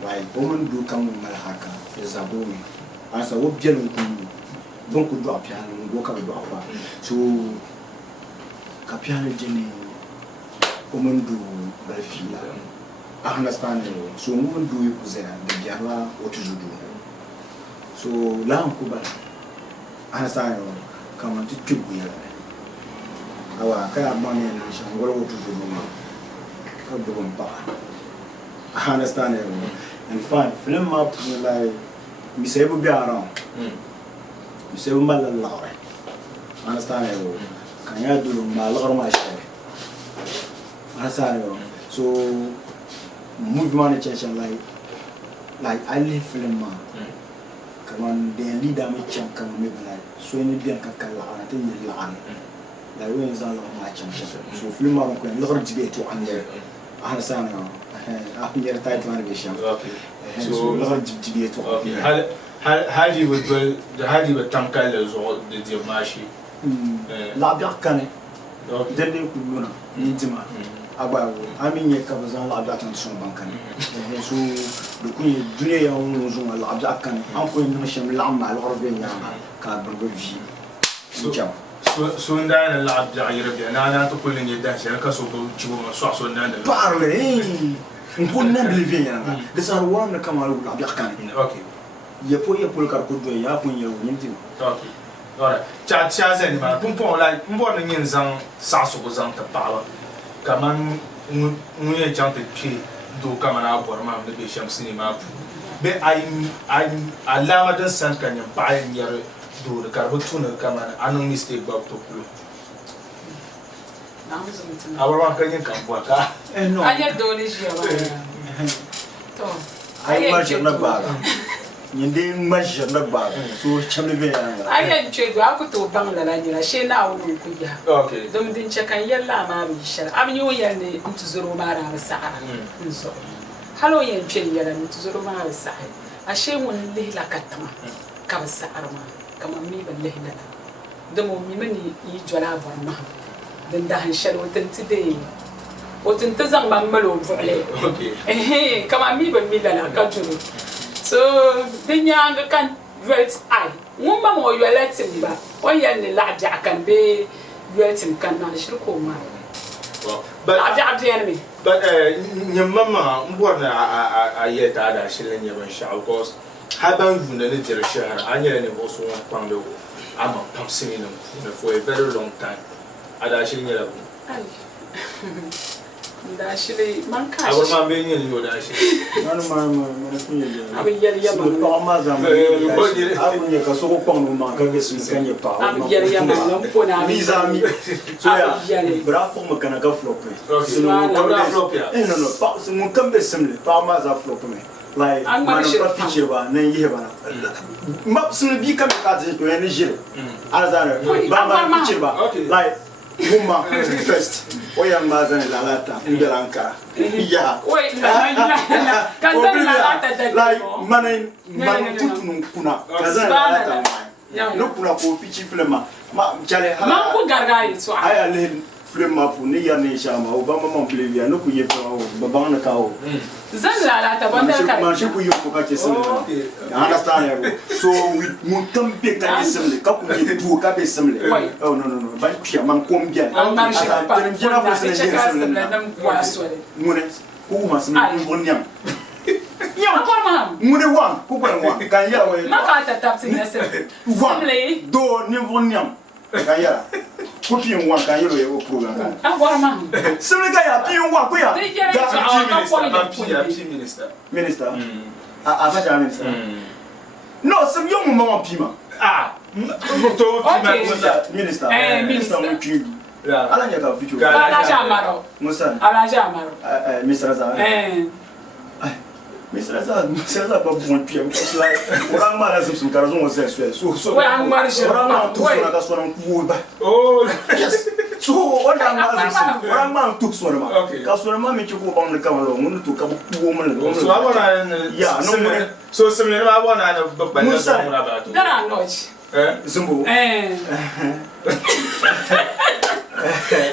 Why woman do come with Malhaka is a boy as a wob jelly bon ku do piano go ka do apa so ka piano jeni o mundu balfila I understand so mundu yi kuzera de biarwa otujudu so la on kubala understand kama tutubu ya awa kaya mani na shangolo otujudu ma ka do mpa I understand and fine film up like mi say bu biara mi say bu mal la understand kan ya dulu mal ma shi understand so movement change like I live film ma come on the leader me cham come me like so ni bien ka kala ana tin ni la an la when is all ma cham so film ma ko lo jibe to ande understand after tight man be sham so lo jibe to hadi would tamka le zo de dimashi la bien kane dende ku luna ni dima agba ami ye ka bazan la abda tan son bankan so du ku dunya ya on zo la abda kan an ko ni sham la ma la orbe nya ka do vi so ndana la abda yirbi na to kullin yadda shi ka so do ciwo so ndana parle nkun nan de vi nya de sa wona kama la abda kan okay ye po kar ko do ya kun ye ni dima okay alright cha zen ma pon like mbo na nyin zang sa so zang ta pa kaman muye jante pi do kamana abor ma be sham cinema be I alama dan san kan ya ba yar do kar hotuna kamana anon mistake ba to kulu awar kan yin kan ka no anya do ni shi ba to ai ma jana ba nyinde major na ba so chamle be ya ayen chwe do akuto bangla la nyira she na wonu ku ya okay dum din chakan yalla ma bi shar am yu yanne ntuzuru mara sa'a nso halo yen chwe yalla ntuzuru mara sa'a ashe won lehla katama ka sa'a ma kama mi ban lehla dum mi mani yi jwala barma din da han shar wotin tide wotin tazan ban malo vule okay kama mi ban mi la ka juru so binyanga kan right eye ngumba mo yeletim ba o yelle la ja kan be yeletim kan na shirko ma but abdi enemy but nyamma mbona a yeta da shirin yaban sha because haban vunda ne tere shahara anya ne bo so pambe ama pamsini na for a very long time ada shirin yala da shiri man ka shi abun ma be yin yo da shi ma kunye abin yar ba ma za mu abun ya ka so ko pon ma ka ga su kan ya pa abin yar nan ko na mi za mi so ya bra ko ma kana ka flop so ka flop ya no pa so mun kan be simle pa ma za flop me like man pa feature ba nan yi ba ma sun bi kan ka ji to ne jire azara ba ma feature ba like Muma first. Oya mazani lalata Ankara. Yeah. Wait, kazani lalata like man tutunu kuna. Kazani lalata. No kuna ko fichi flema. Ma jale hala. Man ko gargari so. Aya le flema fu ne ya ne shama o ba mama plevia no ku ye flema o baba na ka o. Zan lalata banda ka. Man shi ku yo ko ka ce sun. Understand so we mutam be ka ne sun ka ku ye tu ka be sun. Oh no ba ku ya man kom bien. Man shi pa. Jena fu sun ne sun. Mune ku ma sun bon nyam. Nyam ko ma. Mune wan ku ko wan kan ya we. Ma ka ta tap sin nese. Wan do ni bon nyam. Kan ya. Ku pi wan kan yo e o program kan. Agora ma. Sun ga ya pi wan ku ya. Minister. Abacha minister. No, some young mama pima. Minister. Minister. Ala nya ka fichu. Ala jamaro. Musa. Ala jamaro. Mr. Za. Mr. Za ba bon piem. Like orang mala zum karazon was so. We ang marche. Orang ma tu na ka so na ku ba. Oh, yes. So orang ma tu so na ma. Ka so na ma mi chuko bang na ka lo mun tu ka ku mo na. So abona ya no so simle na abona na ba na so na ba tu. Dara noche. Zumbu.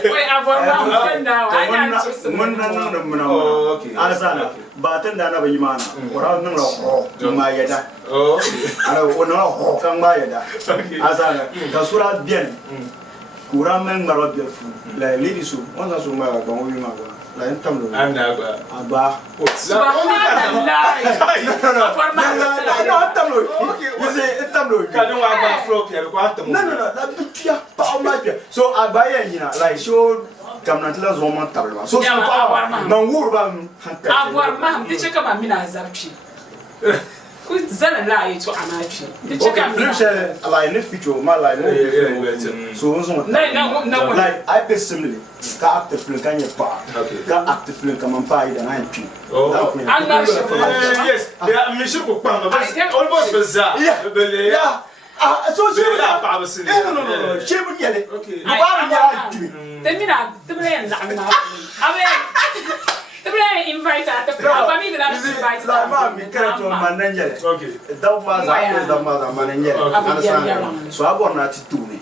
Wait, abona ufenda. Anya okay. Understand? But then I never imana. Or I know my yada. Oh, I don't know how my yada. Azana, Kasura bien. Kuramen Marot, like lady soup, one of them are going like Tamlo. I'm never. Abba. What's that? No, you say Tamlo. I don't want to float here. No, that's the power matter. So I buy it, like show. Kamnatila zoma tabla. So na wurba avoir mam de cheka ba mina zarchi. Ku zana la yitu anachi. De cheka mina. Okay, like in future my life no different. So no like I personally ka active film kan ye pa. Ka active film kan pa ida na pi. Oh. Yes. Yeah, me should go pa. Almost bizarre. Yeah. So no. She would get it. Okay. Temina, Temina, Temina invite at the front. I mean, I'm invited. Okay. That was manager. So I want to do me.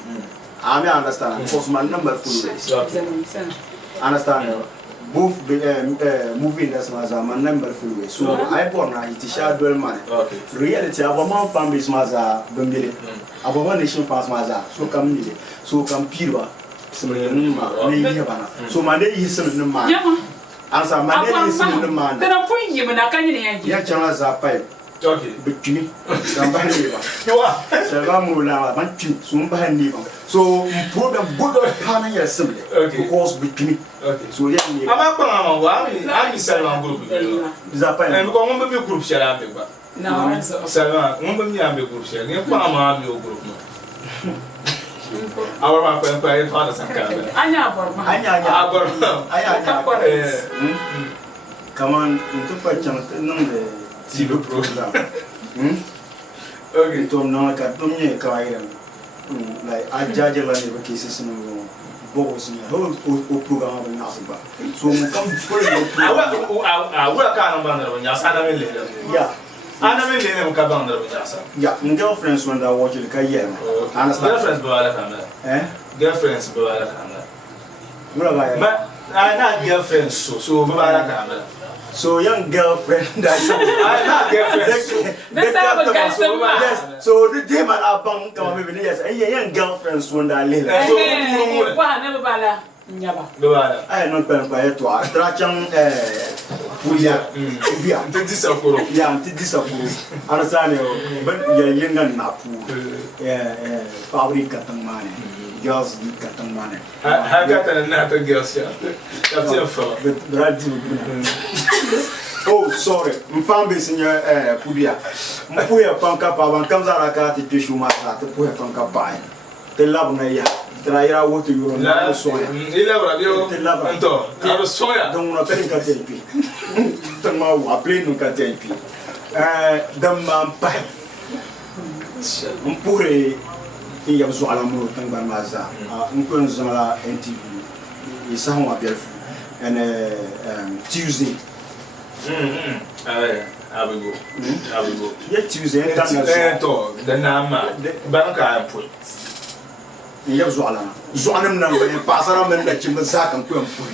I may understand. Because my number full ways. Understand? Both moving as my number full ways. So I born a t-shirt well money. Reality, our mom family is Maza, Bungili. Our nation fast Maza. So come here. So come Pira. So my day is some man. Answer my day is some man. Then I'm putting you when I can't hear you. Yeah, channels are pipe. Okay, but me, somebody, so put them good panel assembly because between so yeah, I'm Salman group. I'm going to be group share up. No, Salman, one of the group share, Palma, your group. Our empire, father, come on, into TV program. Okay, Tom Naka, Tommy Kayan. Like I judge a lot of cases in the boss in the whole program in Nasiba. So come first. I work on Yasana. Yeah. I never let them come down the Yasa. Yeah, girlfriends when I watch the Kayan. Girlfriends, eh? Girlfriends, but I'm not girlfriends, so so young girlfriend that girlfriend. Yes. So the day man abang come maybe yes. Young girlfriends when that little. Never bala. Nyaba. I not pen by to attraction Puya. Yeah, disapprove. Yeah, disapprove. Understand you? But young and napu. Yeah, public money. Girls got money. I got another girls here. That's your fault. Oh, sorry. Mfam base in your Pudia. Mpuya Panka Pavan comes out of the tissue matter to Puya Panka Pine. The love Naya. Try what you run. The love I was soya. Don't want to think I tell you. Tomorrow, I play no Katepi. The man pie. Mpure. Il y a besoin de l'amour tant que Maza. On peut nous avoir un TV. Ils sont à Belfort. And Tuesday. I will go. I will go. Yeah, Tuesday. The Nama. Banka put. Il y a besoin de Zoanam number. Passaram and let you massacre and come for.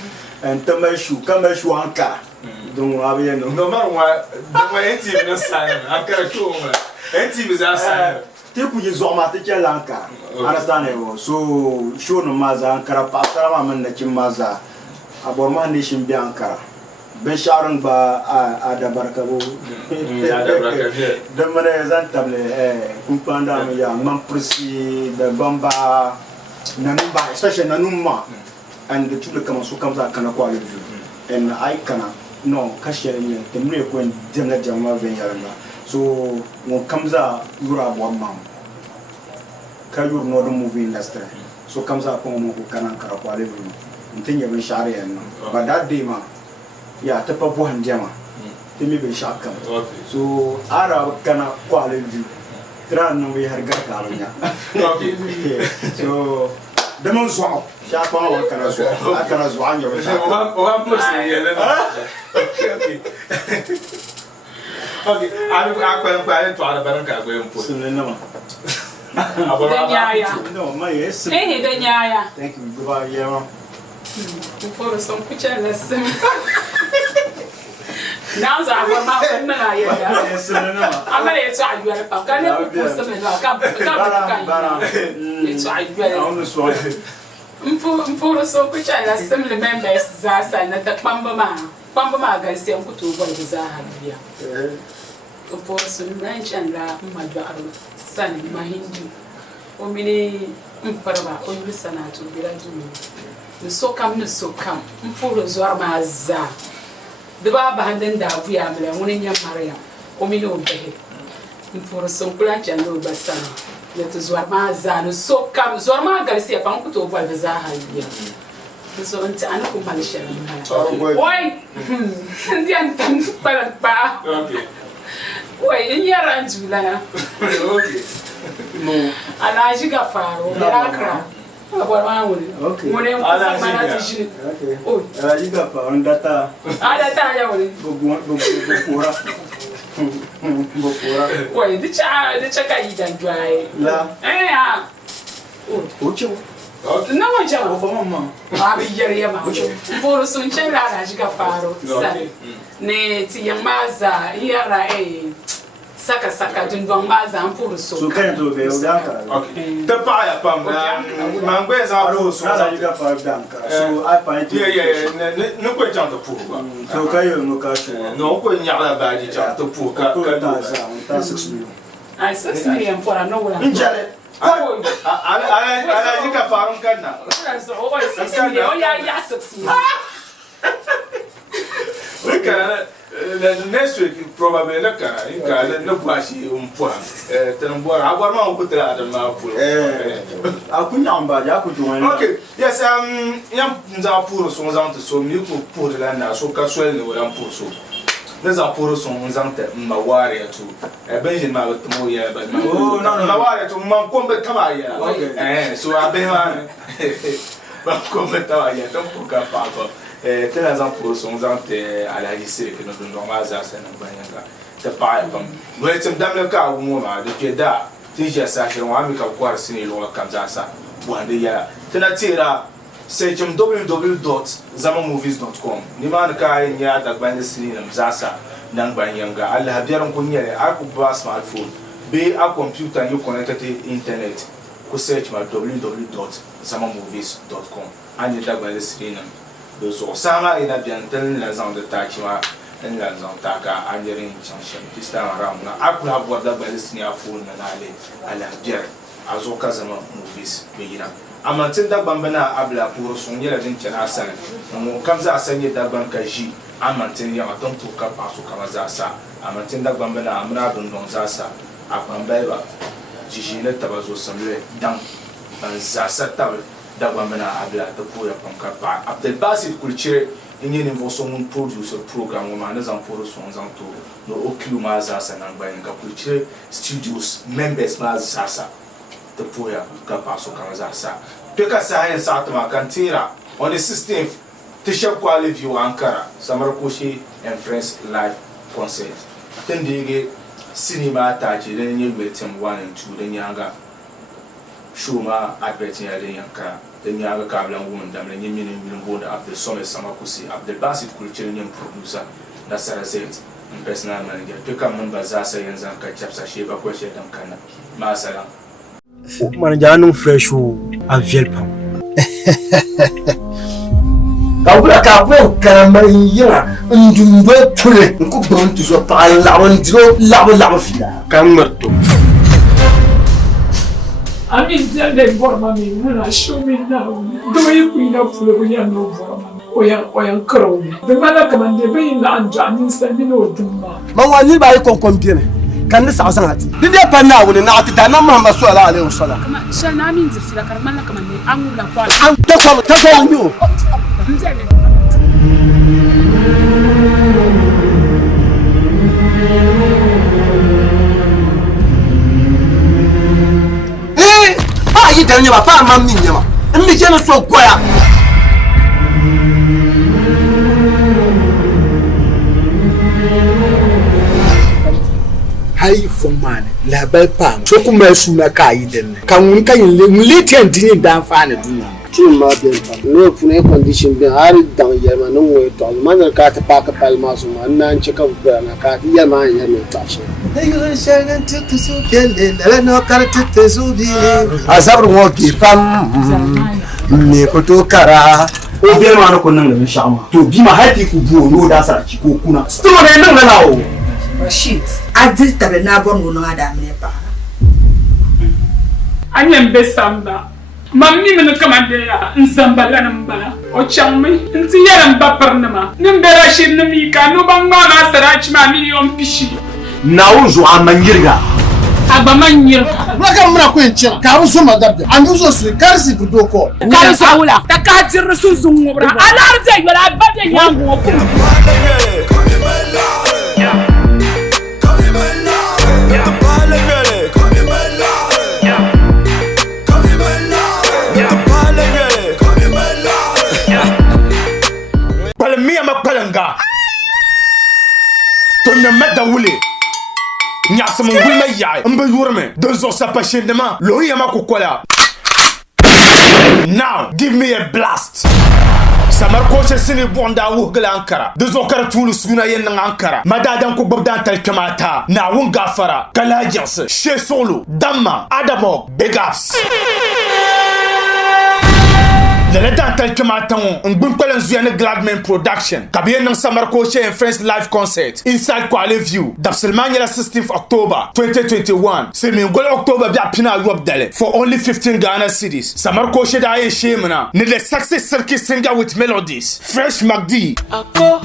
And Tamashu, Kamashu Anka. Don't have no matter what. The way TV is silent. I can't show her. TV is outside. Take you Zoma, take your Lanka. Understand? So, show no Maza, Karapasara, and let you Maza. About my nation Bianca. Besharan ba Adabarcabo. The Manezantable, Kumpanda, Mamprisi, the Bamba, Nanumba, especially Nanuma, and the two comes who comes out Kanakwa. And I cannot, no, Cashier, the milk when Dinner Jama Vengarana. So when comes out, you are one mom. Can you know the movie industry? So comes out home who can anchor up whatever. And think you're Sharian. But that day, man, yeah, the Papa and Jama. They may be sharp. So Ara cannot quality. Tran we had got okay. So the moon swamp. Sharp hour can as well. I can as one your okay, I'm going to Arabanka going for no, my yes. Hey, then, yeah. Thank you. Goodbye, yeah. Por som kucha na sim. Now za agora ma na ya ya. Ama le tso ayu pa ka le ko so me no ka le tso ayu. Mporo so kucha na sim le members za sa na ta pamba ma ga se an kutu bo za ha biya. Mporo so na nchan la ma do aro san ma hindi. O mini mparaba o yulu sanatu bila dumi. So kam mporo zo ma za. The Baba handing down via Monia Maria, Omino Behe. For some clutch and no bassan. Let us Zormazan, so come Zorma Garcia Panko to Valvazah here. So until Anko Malaysian. Why? The Anton Palapa. Okay. Why, in your ranch, Vilana? Okay. No. And I got far over Accra. Okay. Okay. Oh, you got on data. Why the child is dry? La. Oh, no one shall for Mamma. I'll be Jerry. For some child, I got far. Nay, young Maza, here Saka Dundong Maza and Puru so. Can't do the okay. The fire pump, Manguez are also you got 5 danka. So I find no question to Puka. So Kayo no cash. No, when Yala Baji to Puka, 6 million. I 6 million for a no one. I think I found Ghana. That's always 6 million. Oh, yeah, 6 million. Look at it. Next week, probably look at it. No question. Tenambora, I want to put that on my pool. I put down by Yaku. Okay, yes, Zapur songs on to so you could put the land so casually with Ampuso. There's a poor songs on my warrior too. A Benjamin Malamoya, but no, warrior to Mamcombe Tamaya. So I've been Mamcombe Tamaya, don't cook up, Papa. Tel exemple sont à la lycée que nous donnons à Zassa Nambanga. The Bible. When it's a damn car, woman, the Jeda, teacher Sasha, one make a quarter in Loa Kamzasa, one day. Tenatira, say www.zamamovies.com. Nimanaka in Yada Bandesini and Zasa, Nambanga. I'll have their own Kunya, I could buy smartphone, be a computer you connected to the internet. Go search my www.zamamovies.com. And you have Bandesini. So, Sama in a gentle Lazan de Tachima and Lazan Taka, and your intention this time around. I could have what the Palestinian phone and I love Jerry, as Okazama movies begin. I'm until the Bambana Abla Puro Sonia in Chanasan, and comes a send that Bankaji. I'm until Yamaton to Kapasu Kamazasa. I'm until the Bambana Amradon Donzasa, Apambeva, Gigina Tabazo Samle, Dam, and Zasa Tablet. Dabamana Abla the Poya Pankapa. Abdel Basit Culture in any Voson producer program woman as Amporo Sons and to no Okulumazas and Ambayanga Culture Studios members Mazasa the Poya Capaso Kamazasa. Peka Science Atama Cantera on the 16th Tisha Quali View Ankara, Samarakoshi and Friends live concert. Then they get cinema tachi, then you met him 1 and 2, then younger. Shuma adverting at the Yanka, the Yaga Kablan woman, the Yemen board of the Summer Samakusi, of the Basit Kulturian producer, that's Sarazet, and personal manager. Pick up members Zasa and Zanka Chapsa Sheba question and Kana, Masala. Manjano fresh a Vilpam. Kabula Kabo, Karamaya, and you will put it, and cook on to your pile, lava fila. Kamerto. I mean, they bought me when I show me now. Do you clean up for the no woman? Or young crow. The man command the vein and Johnny standing over to Mamma, you buy a company. Can the South Did you pen now when not the Namma Sola? Shall I mean to feel like a man command? I'm that's all you. You tell your papa, mammy, and the general so quiet. High for man, la belle palm, so come as soon as I didn't. Can we can live and didn't down find a dinner? tu m'as bien pas. Nous pour une condition bien, arrête dans Yémen, nous est toi. Maintenant, quand tu pas que palma sur moi, non, tu peux pas na quand Yémen Yémen pas cher. Asabu mo ki pam me koto kara. O bien ma ko nan le shama. To bi ma hati ku bu no da sa ki ko kuna. Sto ne nan la o. Rashid, adil tabe na bon no ada me pa. Anyam besamba. Mammi men kamande ya nsambala nambala. O chammi nti yaram baparnama. Nimbe Rashid nimika no bangma na sarach ma million pishi. Nauzu amanyirga. Abamanyirga. Waka mna kwencha. Karuso madabja. Anguzo su karsi kudoko. Karuso awula. Takati rusuzu ngobra. Alarze yala abade nyangu okura. Palmia mapalanga. Tonna madda wule. Nyasam ngulma yaay. Mbe yurme. Donzo sapashe dema. Lohi ma kokola. Now, give me a blast. Samar coach sini bonda wugla Ankara. Donzo kara tulu suna yen Ankara. Madadan ko babdan tal kamata. Na wun gafara. Kala janse. She solo. Damma. Adamo. Big ups. Le dantal kematon ngbun kwelen zuyane Gladman production kabiye nang Samar Coach and Friends live concert inside Kwale View d'absolument la 16th October 2021 c'est min gol October bi apina Europe dale for only 15 Ghana cedis. Samar Coach da ye shemna ne the success circuit singer with melodies Fresh McD Ako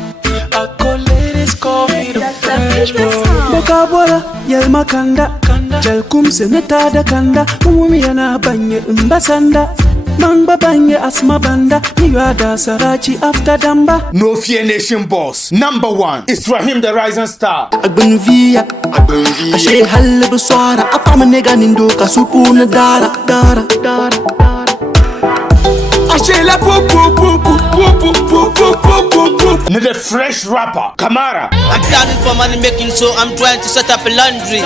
ladies call me the fresh boy. Bekabora yel makanda jel kumse netada kanda umumi yana banye mbasanda. Mangba banye asma banda Niwada Sarachi after Damba. No Fear Nation boss. Number 1 is Rahim the Rising Star. Agbun via Ashe halibu swara Apama nega nindo kasupu na dara Ashe la Need a fresh rapper, Kamara. I'm planning for money making, so I'm trying to set up a laundry.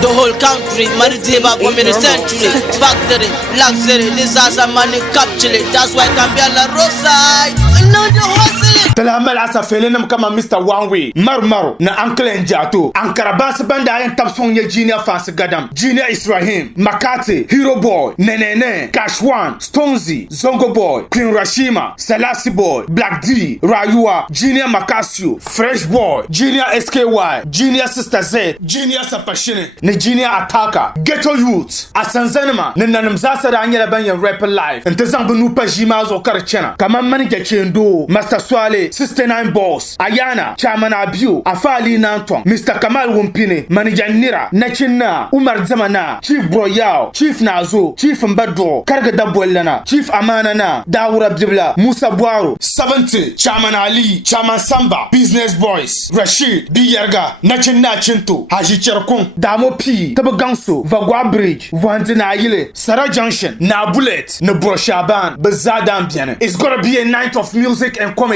The whole country, money deliver for me the century. Factory, luxury, this has a money capture it. That's why Cambia La Rosa. No, the hustle. Telamal asa felenam kama Mr. One Way. Maru na Uncle Njato. Ankara bas banda ayen tapson ye Junior Fancy Gadam. Junior is Rahim, Makati, Hero Boy, Nenene, Cash One, Stonesy, Zongo Boy, Queen Rashima, Selassie Boy, Black D, Rayua, Junior Makasio, Fresh Boy, Junior SKY, Junior Sister Z, Junior Sapashine, ne Junior Attacker, Ghetto Youth, Asanzanema, ne nanamzasa da anyela banya rapper live. Ntezang benupa jima zo karachena. Kama manager chendo, Master Swale, Sister Nine Boss, Ayana, Chairman Abiu, Afali Nantong, Mr. Kamal Wumpine, Manager Nira, Nachina, Umar Zamana, Chief Broyao, Chief Nazo, Chief Mbadro, Karga Dabwelana, Chief Amanana, Dawura Dibla, Musa Buaru, 70, Chairman Ali, Chairman Samba, Business Boys, Rashid, Biyarga, Nachina Chinto, Haji Cherkun, Damo P, Tabaganso, Vagwa Bridge, Vandina Yile, Sarah Junction, Na Bullet, Nebro Shaban, Bazadam Biane. It's gonna be a night of music and comedy.